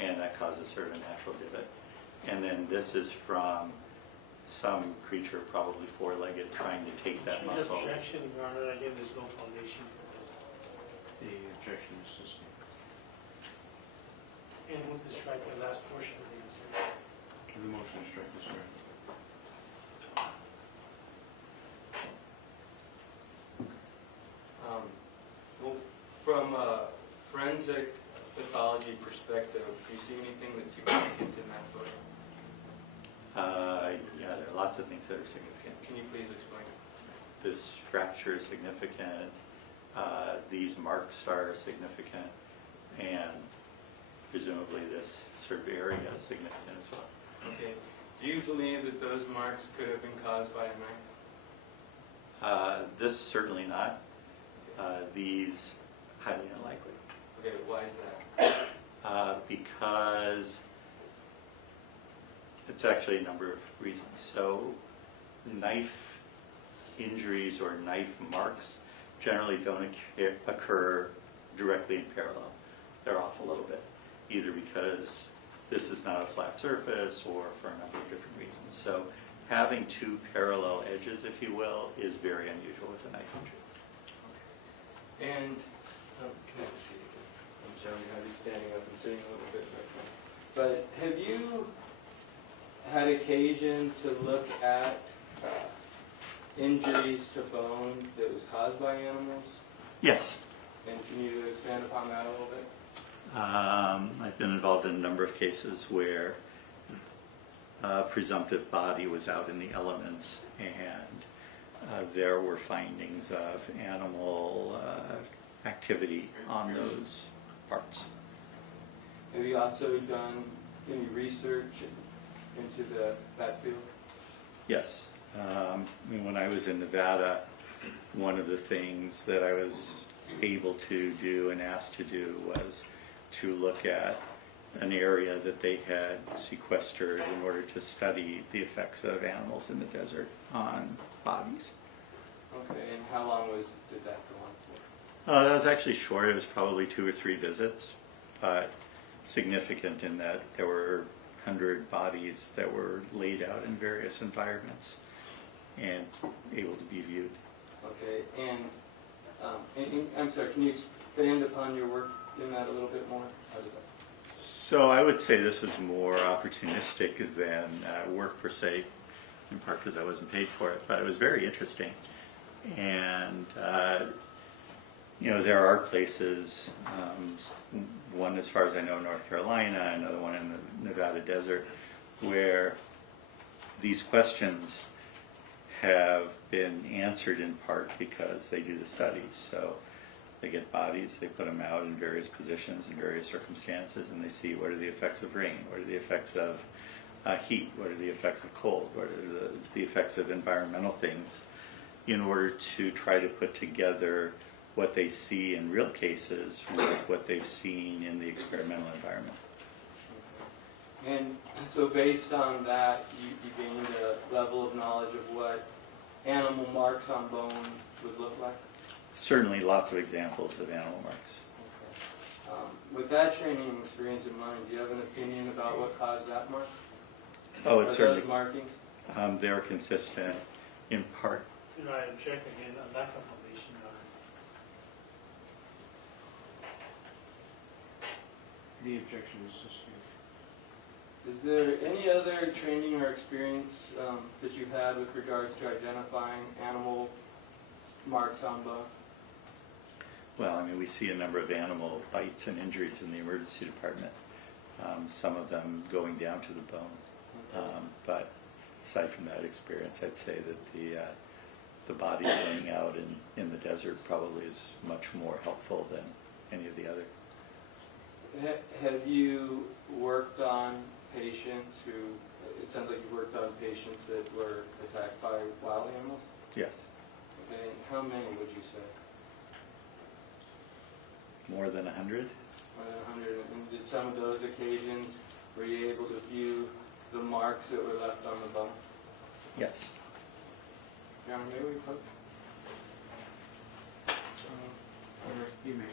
and that causes sort of a natural divot. And then this is from some creature, probably four-legged, trying to take that There's muscle. objection, Your Honor, again, there's no foundation for this. The objection is sustained. And with the strike, the last portion of the answer. The motion to strike is correct. Well, from a forensic pathology perspective, do you see anything that's significant in that photo? Yeah, there are lots of things that are significant. Can you please explain? This fracture is significant. These marks are significant, and presumably this sort of area is significant as well. Okay. Do you believe that those marks could have been caused by a knife? This certainly not. These highly unlikely. Okay, why is that? Because it's actually a number of reasons. So knife injuries or knife marks generally don't occur directly in parallel. They're off a little bit, either because this is not a flat surface or for a number of different reasons. So having two parallel edges, if you will, is very unusual with a knife injury. And, can I see again? I'm sorry, I was standing up and sitting a little bit different. But have you had occasion to look at injuries to bone that was caused by animals? Yes. And can you expand upon that a little bit? I've been involved in a number of cases where a presumptive body was out in the elements, and there were findings of animal activity on those parts. Have you also done any research into that field? Yes. I mean, when I was in Nevada, one of the things that I was able to do and asked to do was to look at an area that they had sequestered in order to study the effects of animals in the desert on bodies. Okay, and how long did that go on for? That was actually short. It was probably 2 or 3 visits, but significant in that there were 100 bodies that were laid out in various environments and able to be viewed. Okay, and I'm sorry, can you expand upon your work in that a little bit more? How did that? So I would say this was more opportunistic than work per se, in part because I wasn't paid for it, but it was very interesting. And, there are places, one as far as I know in North Carolina, another one in the Nevada desert, where these questions have been answered in part because they do the studies. So they get bodies, they put them out in various positions in various circumstances, and they see what are the effects of rain, what are the effects of heat, what are the effects of cold, what are the effects of environmental things, in order to try to put together what they see in real cases with what they've seen in the experimental environment. And so based on that, you gained a level of knowledge of what animal marks on bone would look like? Certainly lots of examples of animal marks. Okay. With that training and experience in mind, do you have an opinion about what caused that mark? Oh, it's certainly, those markings? they're consistent in part. I object again, a lack of foundation, Your Honor. The objection is sustained. Is there any other training or experience that you had with regards to identifying animal marks on bone? Well, I mean, we see a number of animal bites and injuries in the emergency department, some of them going down to the bone. But aside from that experience, I'd say that the body laying out in the desert probably is much more helpful than any of the other. Have you worked on patients who, it sounds like you worked on patients that were attacked by wild animals? Yes. Okay, and how many would you say? More than 100? More than 100. And did some of those occasions, were you able to view the marks that were left on the bone? Yes. John, may we put? You may.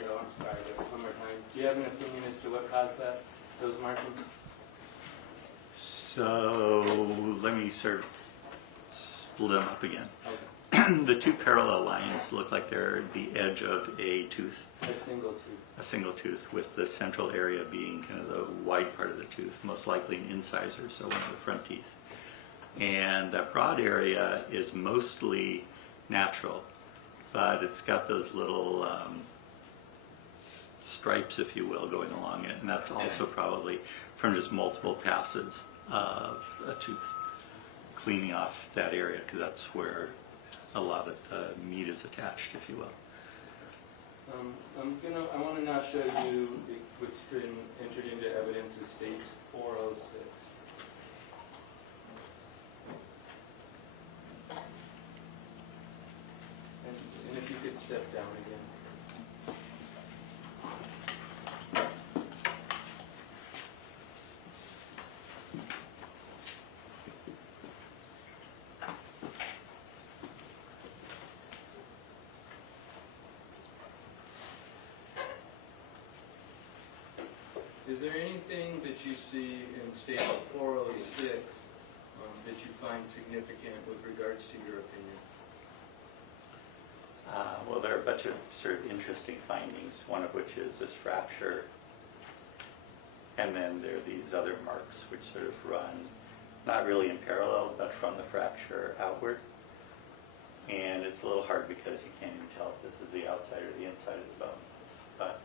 Joe, I'm sorry, but one more time. Do you have an opinion as to what caused that, those markings? So let me sort of split them up again. Okay. The two parallel lines look like they're the edge of a tooth, A single tooth. a single tooth, with the central area being kind of the wide part of the tooth, most likely an incisor, so one of the front teeth. And that broad area is mostly natural, but it's got those little stripes, if you will, going along it, and that's also probably from just multiple passes of a tooth, cleaning off that area, because that's where a lot of the meat is attached, if you will. I want to now show you what's been entered into evidence as state 406. And if you could step down again. Is there anything that you see in State 406 that you find significant with regards to your opinion? Well, there are a bunch of sort of interesting findings, one of which is this fracture, and then there are these other marks which sort of run, not really in parallel, but from the fracture outward. And it's a little hard because you can't even tell if this is the outside or the inside of the bone. But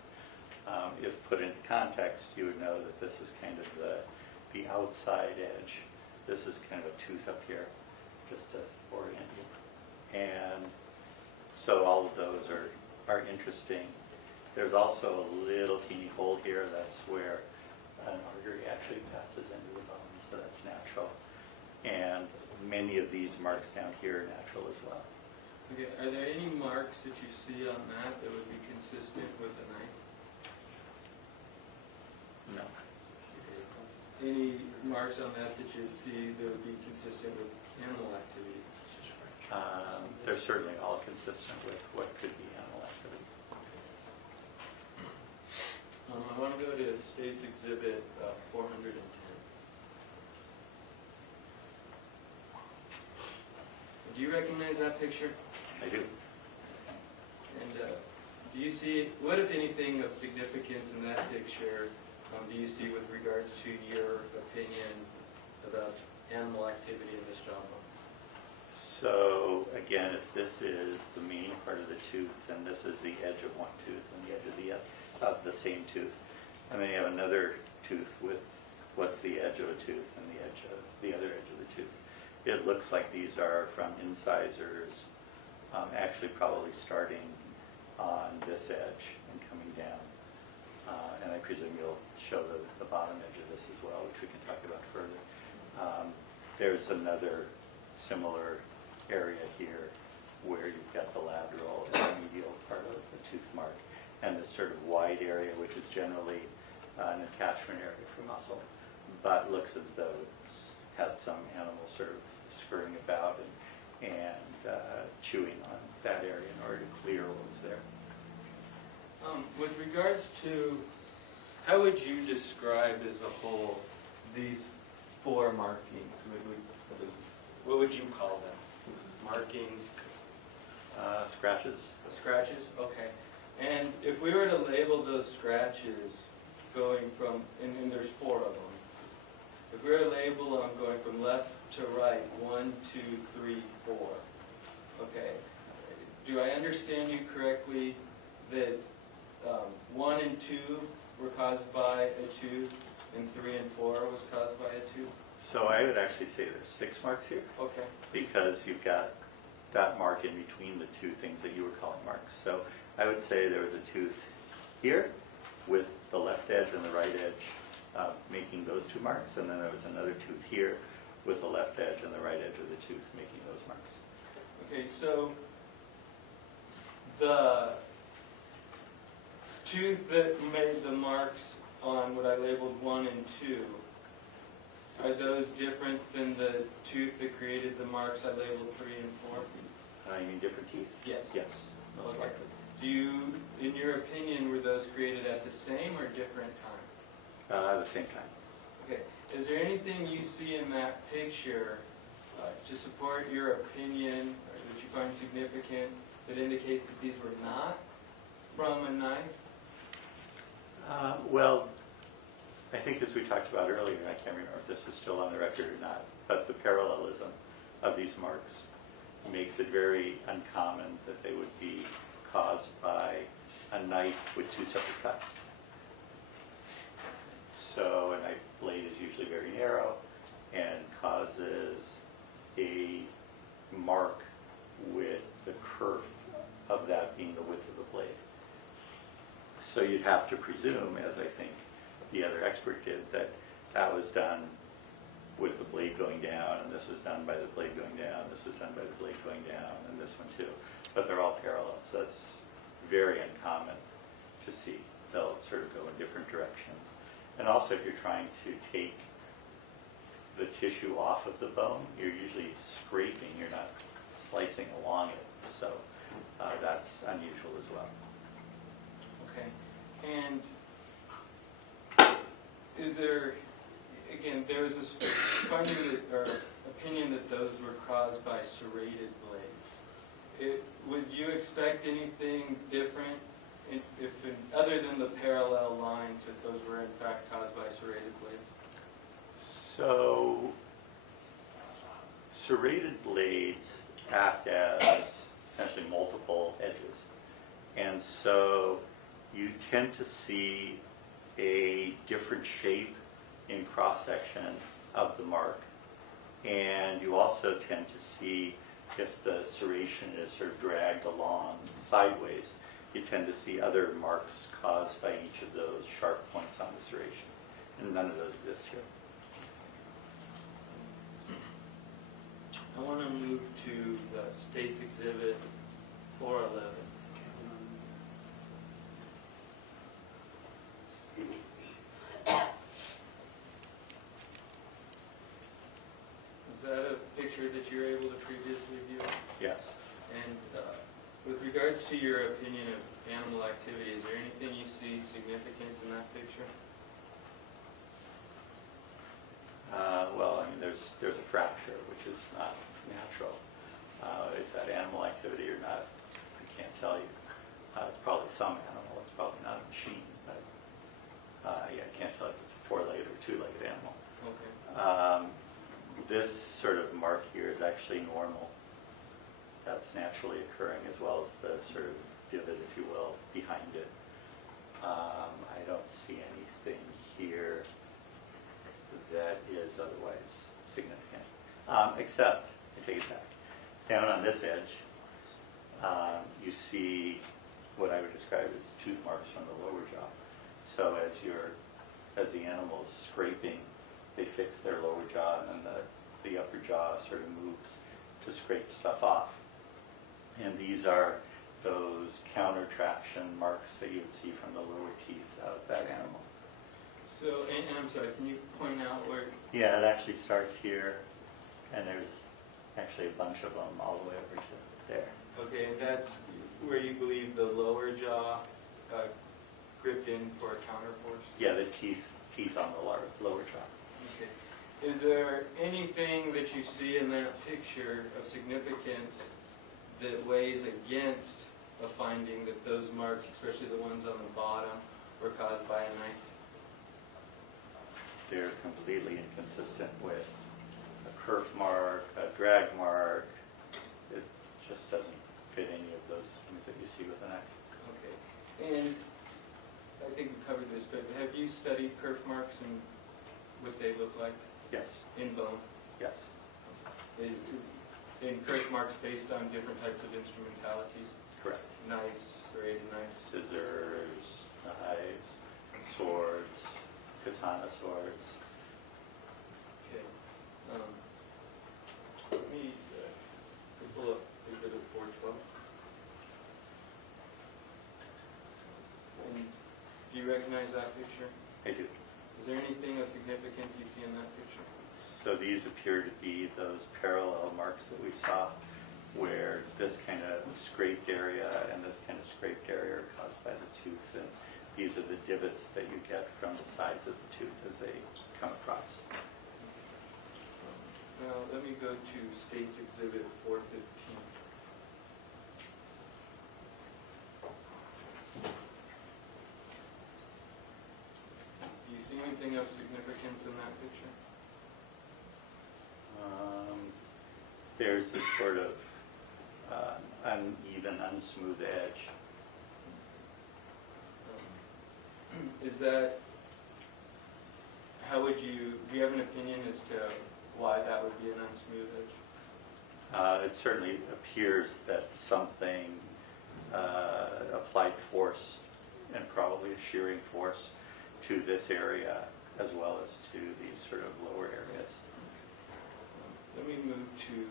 if put into context, you would know that this is kind of the outside edge. This is kind of a tooth up here, just to orient you. And so all of those are interesting. There's also a little teeny hole here. That's where an artery actually passes into the bone, so that's natural. And many of these marks down here are natural as well. Okay, are there any marks that you see on that that would be consistent with a knife? No. Any marks on that that you'd see that would be consistent with animal activity? They're certainly all consistent with what could be animal activity. I want to go to State's Exhibit 410. Do you recognize that picture? I do. And do you see, what if anything of significance in that picture do you see with regards to your opinion about animal activity in this jawbone? So again, if this is the main part of the tooth, then this is the edge of one tooth and the edge of the same tooth. And then you have another tooth with what's the edge of a tooth and the edge of the other edge of the tooth. It looks like these are from incisors, actually probably starting on this edge and coming down. And I presume you'll show the bottom edge of this as well, which we can talk about further. There's another similar area here where you've got the lateral and the medial part of the tooth mark, and this sort of wide area, which is generally an attachment area for muscle, but looks as though it's had some animal sort of scurrying about and chewing on that area in order to clear what was there. With regards to, how would you describe as a whole these four markings? What would you call them? Markings? Scratches. Scratches? Okay. And if we were to label those scratches going from, and there's four of them, if we were to label them going from left to right, 1, 2, 3, 4, okay, do I understand you correctly that 1 and 2 were caused by a tooth, and 3 and 4 was caused by a tooth? So I would actually say there's 6 marks here, Okay. because you've got that mark in between the two things that you were calling marks. So I would say there was a tooth here with the left edge and the right edge making those 2 marks, and then there was another tooth here with the left edge and the right edge of the tooth making those marks. Okay, so the tooth that made the marks on what I labeled 1 and 2, are those different than the tooth that created the marks I labeled 3 and 4? You mean different teeth? Yes. Yes, most Okay. likely. Do you, in your opinion, were those created at the same or different time? At the same time. Okay. Is there anything you see in that picture to support your opinion or that you find significant that indicates that these were not from a knife? Well, I think as we talked about earlier, I can't remember if this is still on the record or not, but the parallelism of these marks makes it very uncommon that they would be caused by a knife with 2 separate cuts. So a knife blade is usually very narrow and causes a mark with the kerf of that being the width of the blade. So you'd have to presume, as I think the other expert did, that that was done with the blade going down, and this was done by the blade going down, this was done by the blade going down, and this one too. But they're all parallel, so it's very uncommon to see. They'll sort of go in different directions. And also, if you're trying to take the tissue off of the bone, you're usually scraping, you're not slicing along it. So that's unusual as well. Okay. And is there, again, there was this finding that, or opinion that those were caused by serrated blades. Would you expect anything different other than the parallel lines, that those were in fact caused by serrated blades? So serrated blades act as essentially multiple edges. And so you tend to see a different shape in cross-section of the mark. And you also tend to see, if the serration is sort of dragged along sideways, you tend to see other marks caused by each of those sharp points on the serration. And none of those exist here. I want to move to the State's Exhibit 411. Is that a picture that you're able to previously view? Yes. And with regards to your opinion of animal activity, is there anything you see significant in that picture? Well, I mean, there's a fracture, which is not natural. Is that animal activity or not? I can't tell you. It's probably some animal. It's probably not a machine. But yeah, I can't tell if it's a four-legged or two-legged animal. Okay. This sort of mark here is actually normal. That's naturally occurring, as well as the sort of divot, if you will, behind it. I don't see anything here that is otherwise significant, except, I take it back, down on this edge, you see what I would describe as tooth marks from the lower jaw. So as the animal's scraping, they fix their lower jaw, and then the upper jaw sort of moves to scrape stuff off. And these are those counter traction marks that you would see from the lower teeth of that animal. So, and I'm sorry, can you point out where? Yeah, it actually starts here, and there's actually a bunch of them all the way over to there. Okay, and that's where you believe the lower jaw gripped in for a counterforce? Yeah, the teeth on the lower jaw. Okay. Is there anything that you see in that picture of significance that weighs against a finding that those marks, especially the ones on the bottom, were caused by a knife? They're completely inconsistent with a kerf mark, a drag mark. It just doesn't fit any of those things that you see with a knife. Okay. And I think we covered this, but have you studied kerf marks and what they look like Yes, in bone? yes, In kerf marks based on different types of instrumentalities? correct. Knives, serrated knives? Scissors, knives, swords, katana swords. Okay. Let me pull up Exhibit 412. And do you recognize that picture? I do. Is there anything of significance you see in that picture? So these appear to be those parallel marks that we saw, where this kind of scraped area and this kind of scraped area are caused by the tooth, and these are the divots that you get from the sides of the tooth as they come across. Now, let me go to State's Exhibit 415. Do you see anything of significance in that picture? There's this sort of uneven, unsmooth edge. Is that, how would you, do you have an opinion as to why that would be an unsmooth edge? It certainly appears that something applied force, and probably a shearing force, to this area as well as to these sort of lower areas. Let me move to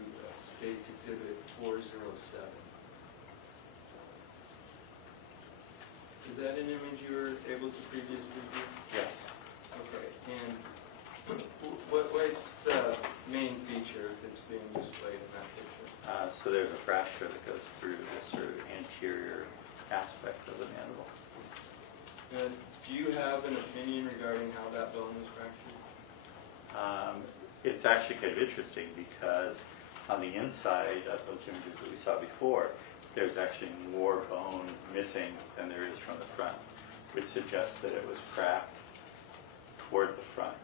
State's Exhibit 407. Is that an image you were able to previously view? Yes. Okay, and what's the main feature that's being displayed in that picture? So there's a fracture that goes through the sort of anterior aspect of the mandible. Do you have an opinion regarding how that bone was fractured? It's actually kind of interesting because on the inside of those images that we saw before, there's actually more bone missing than there is from the front, which suggests that it was cracked toward the front.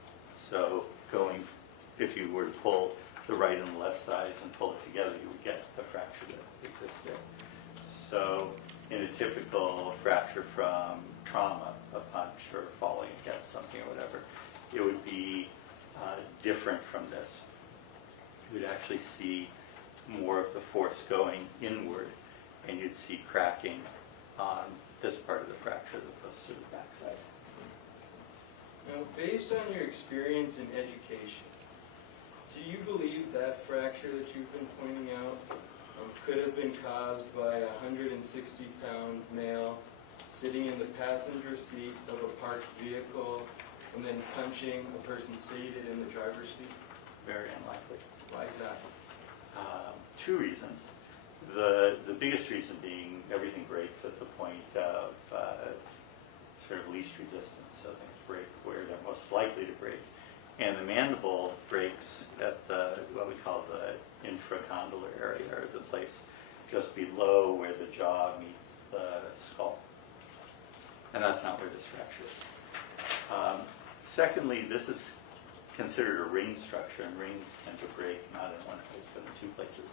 So if you were to pull the right and the left sides and pull it together, you would get the fracture that exists there. So in a typical fracture from trauma, a punch or falling against something or whatever, it would be different from this. You would actually see more of the force going inward, and you'd see cracking on this part of the fracture as opposed to the backside. Now, based on your experience in education, do you believe that fracture that you've been pointing out could have been caused by a 160-pound male sitting in the passenger seat of a parked vehicle and then punching a person seated in the driver's seat? Very unlikely. Why is that? Two reasons. The biggest reason being everything breaks at the point of sort of least resistance. So things break where they're most likely to break. And the mandible breaks at the what we call the infracondylar area, or the place just below where the jaw meets the skull. And that's not where this fracture is. Secondly, this is considered a ring structure, and rings tend to break not in one place but in two places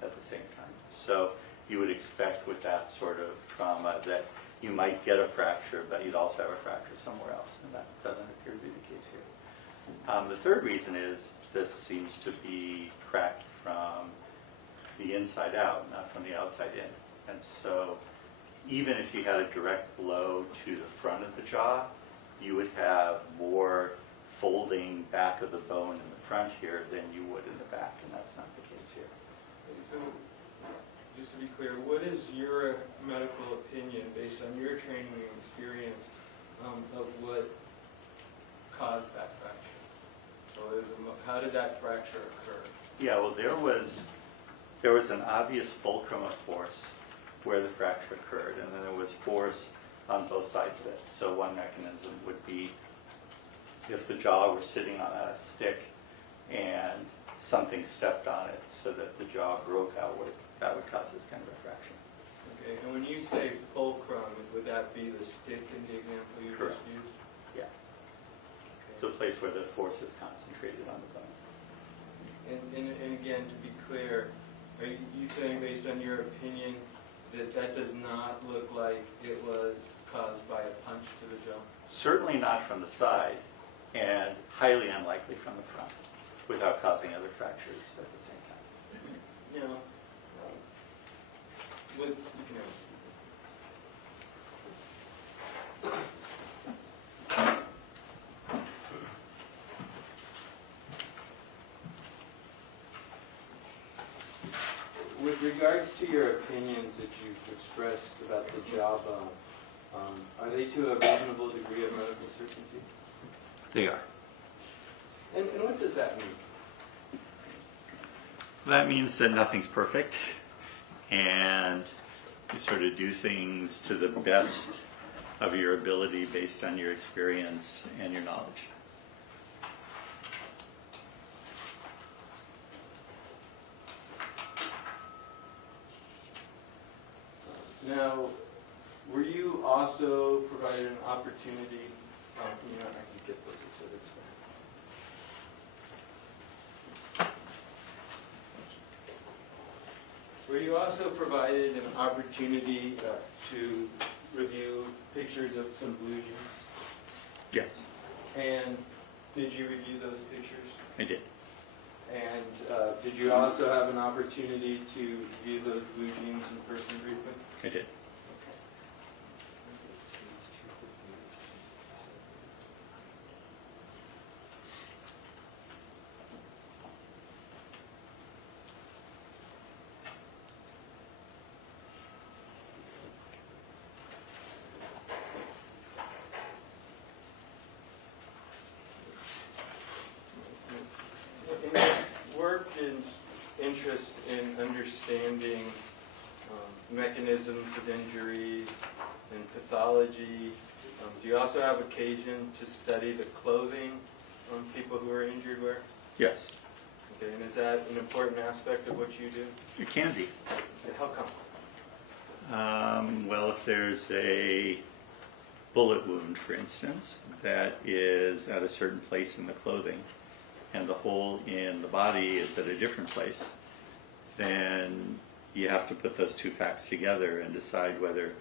at the same time. So you would expect with that sort of trauma that you might get a fracture, but you'd also have a fracture somewhere else, and that doesn't appear to be the case here. The third reason is this seems to be cracked from the inside out, not from the outside in. And so even if you had a direct blow to the front of the jaw, you would have more folding back of the bone in the front here than you would in the back, and that's not the case here. So, just to be clear, what is your medical opinion, based on your training and experience, of what caused that fracture? How did that fracture occur? Yeah, well, there was an obvious fulcrum of force where the fracture occurred, and then there was force on both sides of it. So one mechanism would be if the jaw were sitting on a stick and something stepped on it so that the jaw broke outward, that would cause this kind of a fracture. Okay, and when you say fulcrum, would that be the stick in the example you Correct. just used? Yeah. It's a place where the force is concentrated on the bone. And again, to be clear, are you saying, based on your opinion, that that does not look like it was caused by a punch to the jaw? Certainly not from the side, and highly unlikely from the front, without causing other fractures at the same time. You know, you can have With regards to your opinions that you've expressed about the jawbone, are they to a reasonable degree of medical certainty? They are. And what does that mean? That means that nothing's perfect, and you sort of do things to the best of your ability based on your experience and your knowledge. Now, were you also provided an opportunity, I can get those exhibits back. Were you also provided an opportunity to review pictures of some blue jeans? Yes, And did you review those pictures? I did. And did you also have an opportunity to view those blue jeans in person briefly? I did. In your work and interest in understanding mechanisms of injury and pathology, do you also have occasion to study the clothing people who are injured wear? Yes, Okay, and is that an important aspect of what you do? it can be. How come? Well, if there's a bullet wound, for instance, that is at a certain place in the clothing, and the hole in the body is at a different place, then you have to put those two facts together and decide whether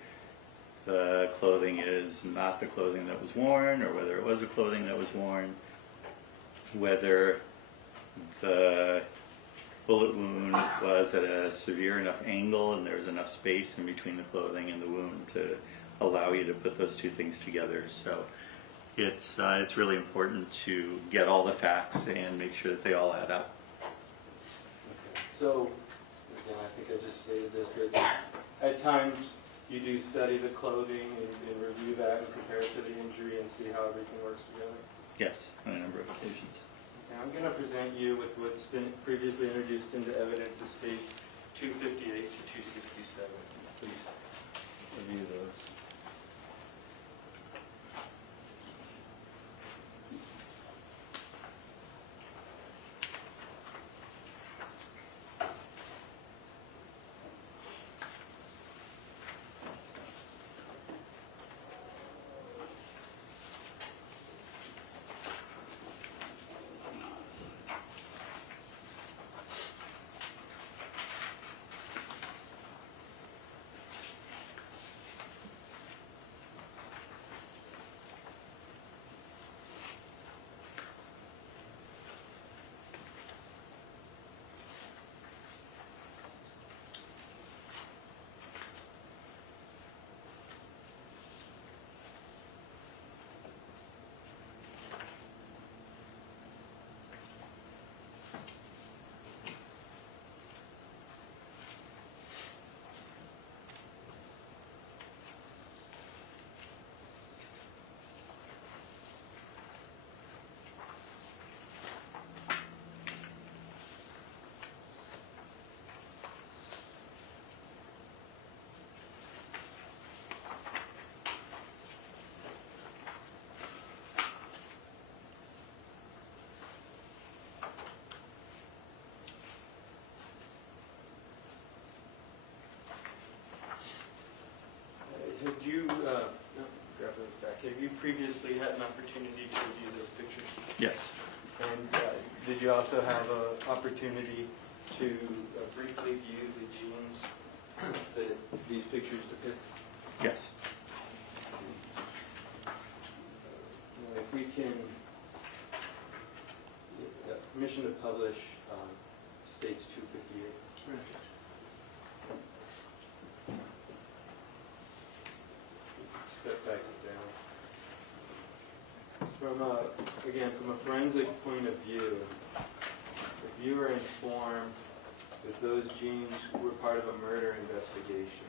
the clothing is not the clothing that was worn, or whether it was the clothing that was worn, whether the bullet wound was at a severe enough angle and there was enough space in between the clothing and the wound to allow you to put those two things together. So it's really important to get all the facts and make sure that they all add up. So again, I think I just stated this, but at times you do study the clothing and review that and compare it to the injury and see how everything works together. Yes, on a number of occasions. Okay, I'm going to present you with what's been previously introduced into evidence as states 258 to 267. Please review those. Had you, no, grab those back. Have you previously had an opportunity to review those pictures? Yes. And did you also have an opportunity to briefly view the genes that these pictures depict? Yes. If we can, permission to publish states 258. Step back down. Again, from a forensic point of view, if you were informed that those genes were part of a murder investigation,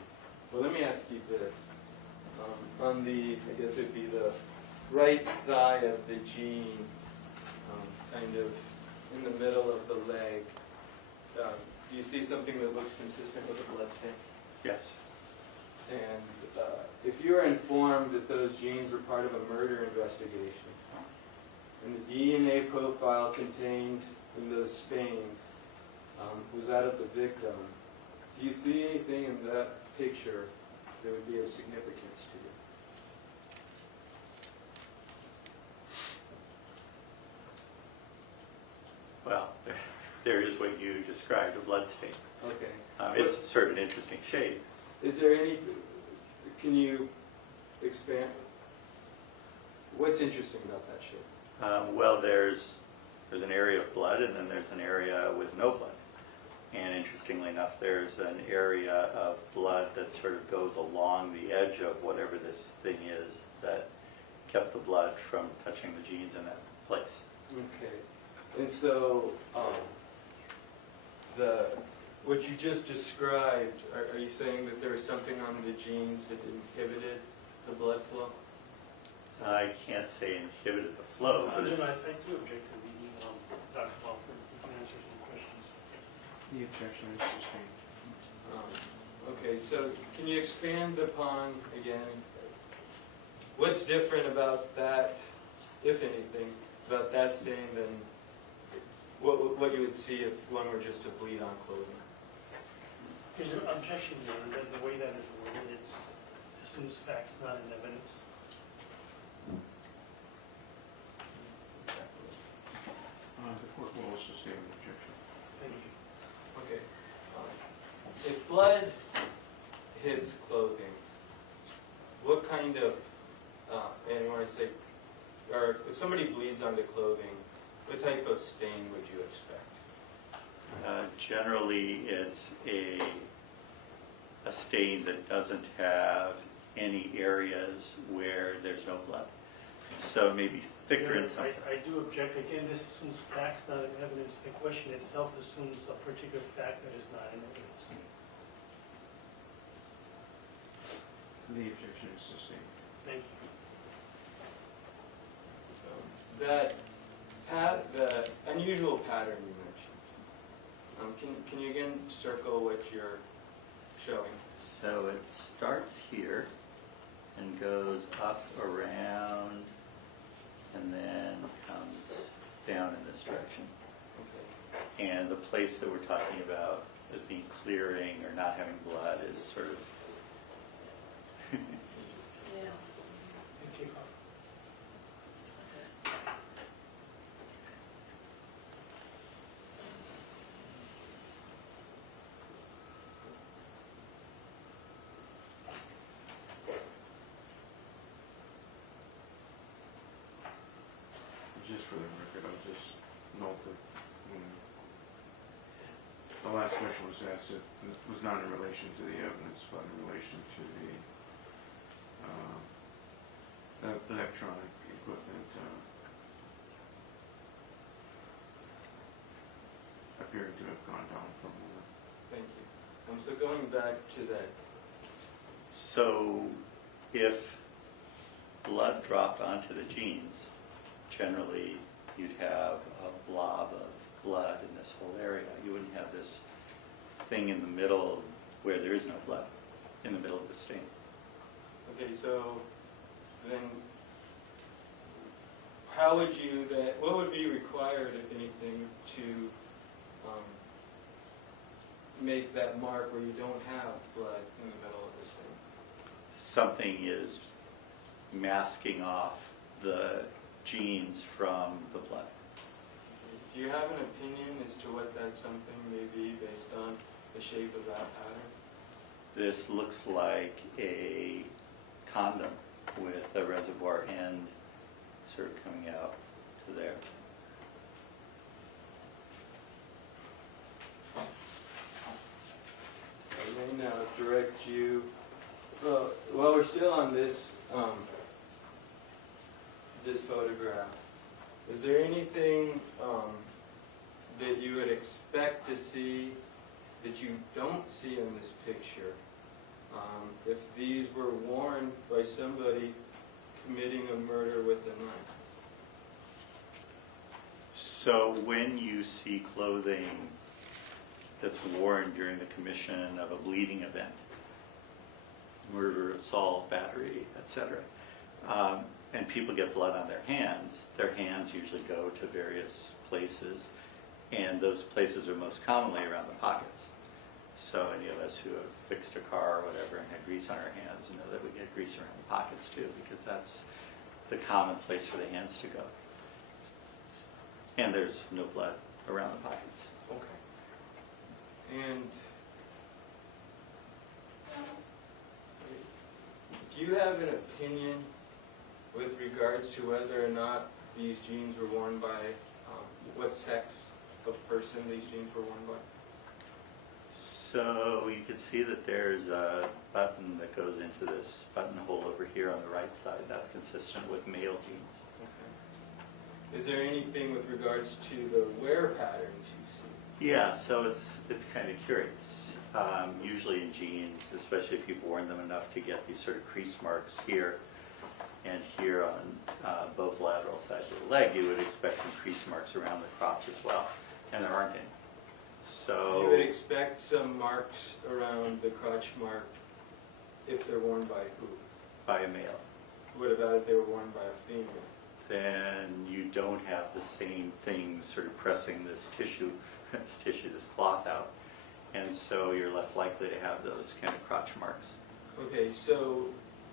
well, let me ask you this. On the, I guess it would be the right thigh of the gene, kind of in the middle of the leg, do you see something that looks consistent with a blood stain? Yes. And if you were informed that those genes were part of a murder investigation, and the DNA profile contained in those stains was that of the victim, do you see anything in that picture that would be of significance to you? Well, there is what you described, a blood stain. Okay. It's sort of an interesting shape. Is there any, can you expand? What's interesting about that shape? Well, there's an area of blood, and then there's an area with no blood. And interestingly enough, there's an area of blood that sort of goes along the edge of whatever this thing is that kept the blood from touching the genes in that place. Okay. And so, what you just described, are you saying that there was something on the genes that inhibited the blood flow? I can't say inhibited the flow, but Jim, I do object to the Dr. Walford. You can answer some questions. The objection is sustained. Okay, so can you expand upon, again, what's different about that, if anything, about that stain than what you would see if one were just to bleed on clothing? There's an objection there, that the way that is worded, it assumes facts, not in evidence. The court will sustain the objection. Thank you. Okay. If blood hits clothing, what kind of, and when I say, or if somebody bleeds onto clothing, what type of stain would you expect? generally it's a stain that doesn't have any areas where there's no blood. So maybe thicker in Yeah, some. I do object, again, this assumes facts, not in evidence. The question itself assumes a particular fact that is not in evidence. The objection is sustained. Thank you. The unusual pattern you mentioned, can you again circle what you're showing? So it starts here and goes up around and then comes down in this direction. Okay. And the place that we're talking about as being clearing or not having blood is sort of Yeah. Thank you. Just for the record, I'll just note that the last question was asked, it was not in relation to the evidence, but in relation to the electronic equipment appearing to have gone down from the... Thank you. So going back to that, so if blood dropped onto the jeans, generally you'd have a blob of blood in this whole area. You wouldn't have this thing in the middle where there is no blood, in the middle of the stain. okay, so then how would you then, what would be required, if anything, to make that mark where you don't have blood in the middle of this thing? Something is masking off the genes from the blood. Do you have an opinion as to what that something may be based on the shape of that pattern? This looks like a condom with a reservoir end sort of coming out to there. I may now direct you, well, while we're still on this, this photograph, is there anything that you would expect to see that you don't see in this picture if these were worn by somebody committing a murder with a knife? So when you see clothing that's worn during the commission of a bleeding event, murder, assault, battery, etc., and people get blood on their hands usually go to various places, and those places are most commonly around the pockets. So any of us who have fixed a car or whatever and had grease on our hands know that we get grease around the pockets too, because that's the common place for the hands to go. And there's no blood around the pockets. Okay. And do you have an opinion with regards to whether or not these jeans were worn by, what sex of person these jeans were worn by? So you can see that there's a button that goes into this buttonhole over here on the right side. That's consistent with male jeans. Okay. Is there anything with regards to the wear patterns you see? Yeah, so it's kind of curious. Usually in jeans, especially if you've worn them enough to get these sort of crease marks here and here on both lateral sides of the leg, you would expect some crease marks around the crotch as well, and there aren't any. So You would expect some marks around the crotch mark if they're worn by who? by a male. What about if they were worn by a female? Then you don't have the same thing sort of pressing this tissue, this cloth out. And so you're less likely to have those kind of crotch marks. Okay, so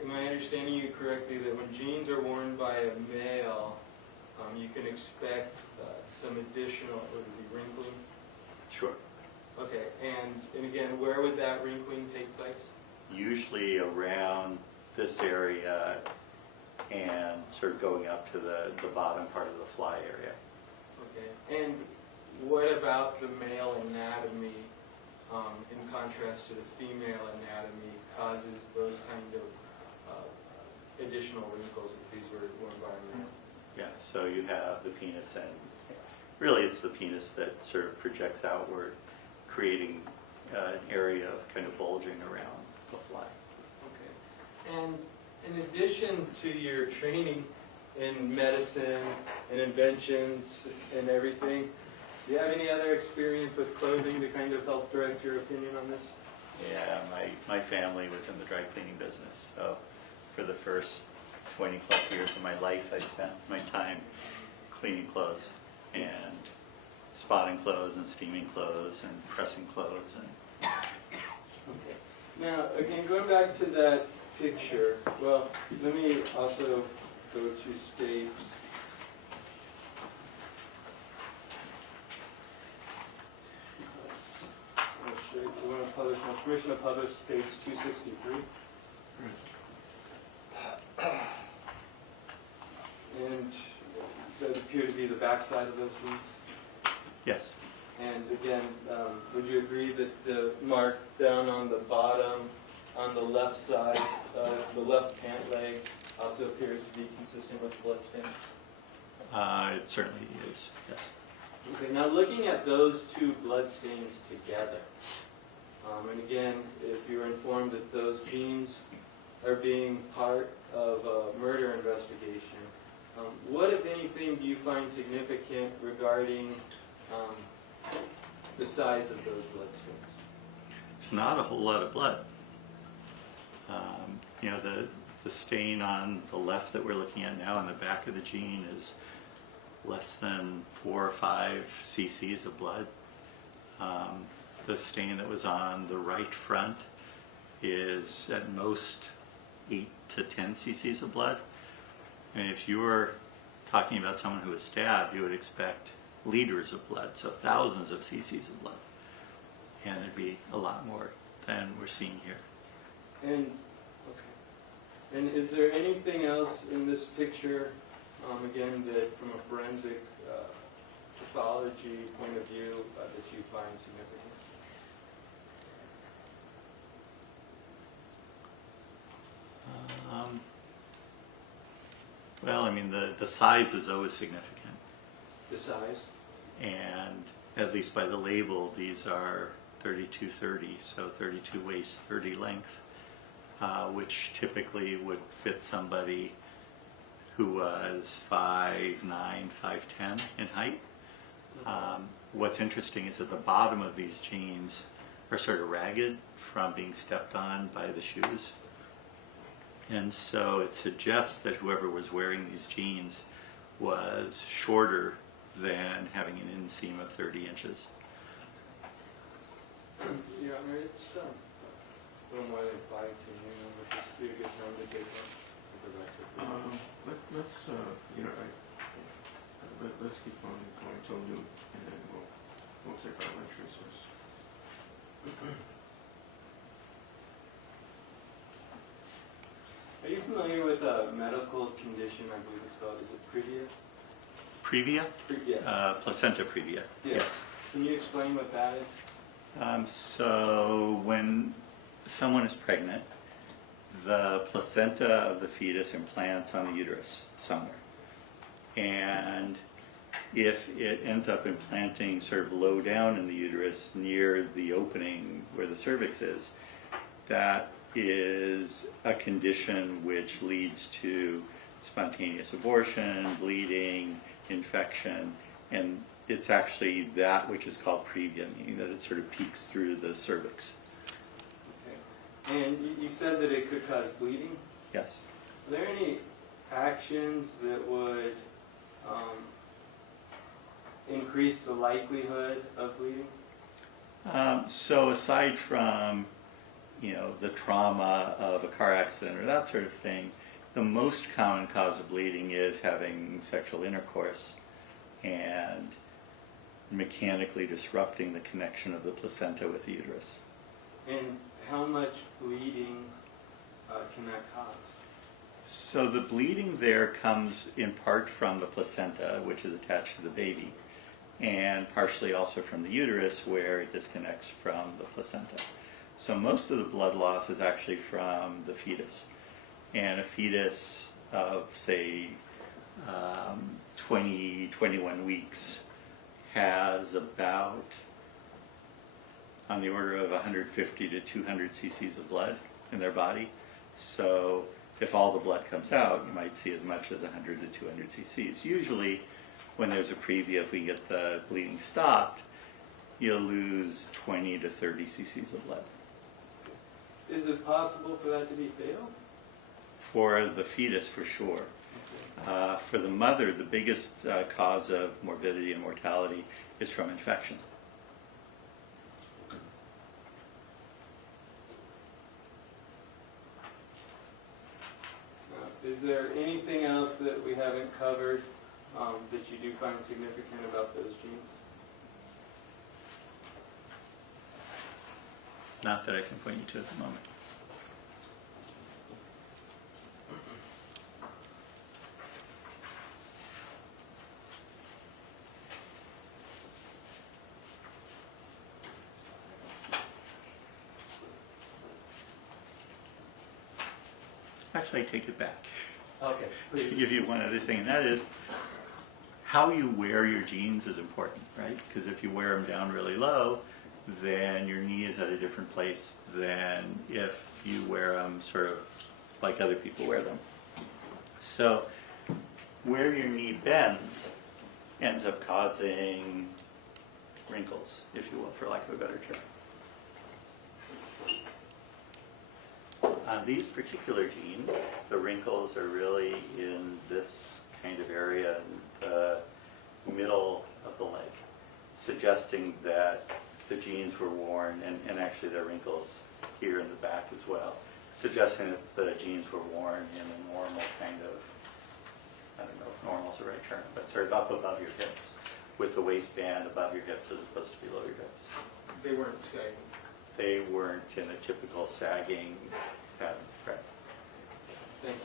am I understanding you correctly that when jeans are worn by a male, you can expect some additional, would it be wrinkling? Sure. Okay, and again, where would that wrinkling take place? Usually around this area and sort of going up to the bottom part of the fly area. Okay, and what about the male anatomy in contrast to the female anatomy causes those kind of additional wrinkles if these were worn by a male? Yeah, so you have the penis, and really it's the penis that sort of projects outward, creating an area of kind of bulging around the fly. Okay. And in addition to your training in medicine and inventions and everything, do you have any other experience with clothing to kind of help direct your opinion on this? Yeah, my family was in the dry cleaning business, so for the first 20 plus years of my life, I spent my time cleaning clothes and spotting clothes and steaming clothes and pressing clothes. And Okay. Now, again, going back to that picture, well, let me also go to states. So when I publish, my permission to publish states 263. And those appear to be the backside of those sheets. yes, And again, would you agree that the mark down on the bottom, on the left side, the left pant leg, also appears to be consistent with bloodstain? it certainly is, yes. Okay, now looking at those two bloodstains together, and again, if you're informed that those genes are being part of a murder investigation, what, if anything, do you find significant regarding the size of those bloodstains? It's not a whole lot of blood. You know, the stain on the left that we're looking at now on the back of the gene is less than 4 or 5 cc's of blood. The stain that was on the right front is at most 8 to 10 cc's of blood. And if you were talking about someone who was stabbed, you would expect liters of blood, so thousands of cc's of blood. And it'd be a lot more than we're seeing here. And okay, and is there anything else in this picture, again, that from a forensic pathology point of view, that you find significant? Well, I mean, the size is always significant. The size? And at least by the label, these are 32-30, so 32 waist, 30 length, which typically would fit somebody who was 5'9", 5'10" in height. What's interesting is that the bottom of these jeans are sort of ragged from being stepped on by the shoes. And so it suggests that whoever was wearing these jeans was shorter than having an inseam of 30 inches. Yeah, I mean, it's a little more than 5 to noon, which is be a good time to take one. Let's you know, let's keep on going till noon, and then we'll take our lunch recess. Are you familiar with a medical condition, I believe it's called, is it previa? Previa? Yes. Placenta previa. Yes. Can you explain what that is? So when someone is pregnant, the placenta of the fetus implants on the uterus somewhere. And if it ends up implanting sort of low down in the uterus near the opening where the cervix is, that is a condition which leads to spontaneous abortion, bleeding, infection, and it's actually that which is called previa, meaning that it sort of peeks through the cervix. Okay. And you said that it could cause bleeding? Yes. Are there any actions that would increase the likelihood of bleeding? So aside from, you know, the trauma of a car accident or that sort of thing, the most common cause of bleeding is having sexual intercourse and mechanically disrupting the connection of the placenta with the uterus. And how much bleeding can that cause? So the bleeding there comes in part from the placenta, which is attached to the baby, and partially also from the uterus, where it disconnects from the placenta. So most of the blood loss is actually from the fetus. And a fetus of, say, 20, 21 weeks has about on the order of 150 to 200 cc's of blood in their body. So if all the blood comes out, you might see as much as 100 to 200 cc's. Usually when there's a previa, if we get the bleeding stopped, you'll lose 20 to 30 cc's of blood. Is it possible for that to be fatal? For the fetus, for sure. For the mother, the biggest cause of morbidity and mortality is from infection. Is there anything else that we haven't covered that you do find significant about those genes? Not that I can point you to at the moment. Actually, I take it back. Okay, To please. give you one other thing, and that is how you wear your jeans is important, right? Because if you wear them down really low, then your knee is at a different place than if you wear them sort of like other people wear them. So where your knee bends ends up causing wrinkles, if you will, for lack of a better term. On these particular genes, the wrinkles are really in this kind of area in the middle of the leg, suggesting that the genes were worn, and actually there are wrinkles here in the back as well, suggesting that the genes were worn in a normal kind of, I don't know if normal is the right term, but sort of up above your hips, with the waistband above your hips as opposed to below your hips. They weren't sagging. They weren't in a typical sagging pattern, correct? Thank you.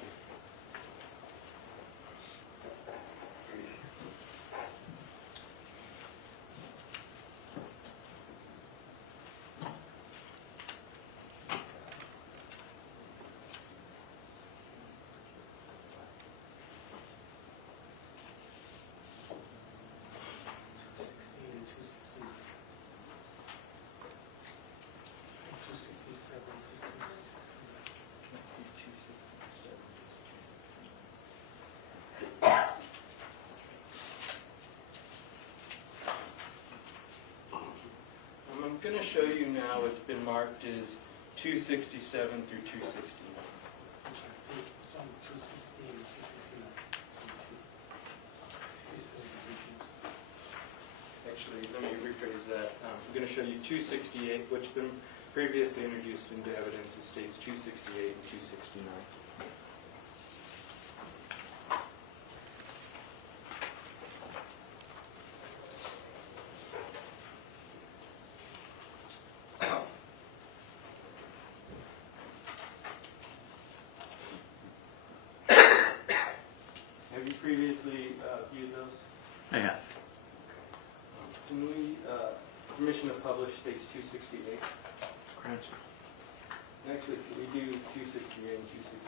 I'm going to show you now what's been marked as 267 through 269. Actually, let me rephrase that. I'm going to show you 268, which been previously introduced into evidence as states 268 and 269. Have you previously viewed those? I have. Can we, permission to publish states 268? Granted. Actually, we do 268 and 269.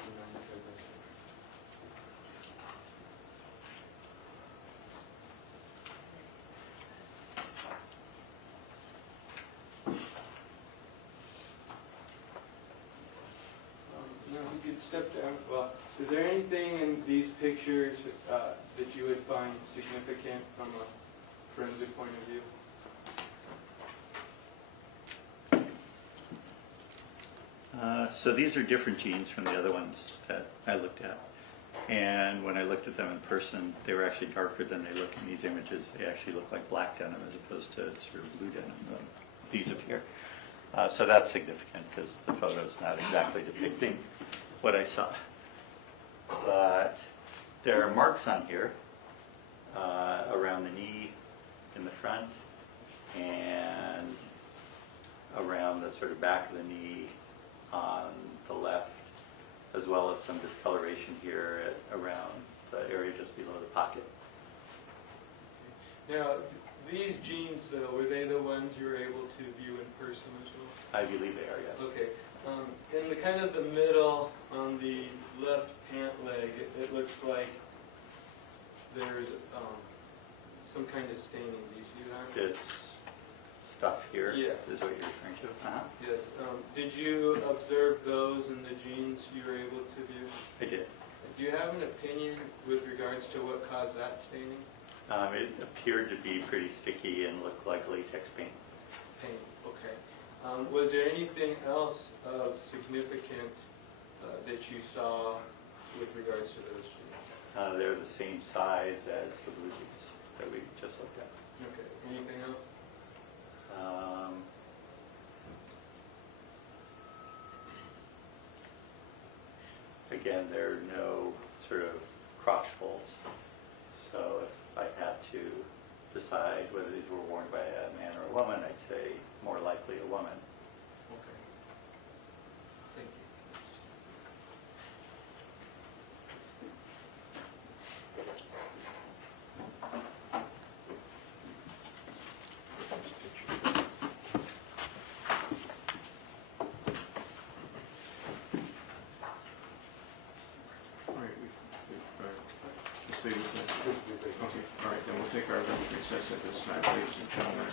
No, you could step down. Well, is there anything in these pictures that you would find significant from a forensic point of view? So these are different genes from the other ones that I looked at. And when I looked at them in person, they were actually darker than they look in these images. They actually look like black denim as opposed to sort of blue denim, like these appear. So that's significant because the photo's not exactly depicting what I saw. But there are marks on here around the knee in the front and around the sort of back of the knee on the left, as well as some discoloration here around the area just below the pocket. Now, these genes, though, were they the ones you were able to view in person as well? I believe they are, yes. Okay. In the kind of the middle on the left pant leg, it looks like there's some kind of staining. Do you see that? This stuff here is Yes. what you're referring to? Uh-huh. Yes. Did you observe those in the jeans you were able to view? I did. Do you have an opinion with regards to what caused that staining? It appeared to be pretty sticky and looked like latex paint. Paint, okay. Was there anything else of significance that you saw with regards to those jeans? They're the same size as the blue jeans that we just looked at. Okay. Anything else? Again, there are no sort of crotch folds. So if I had to decide whether these were worn by a man or a woman, I'd say more likely a woman. Okay. Thank you. All right, let's leave it there. Okay, all right, then we'll take our recess at this time, ladies and gentlemen.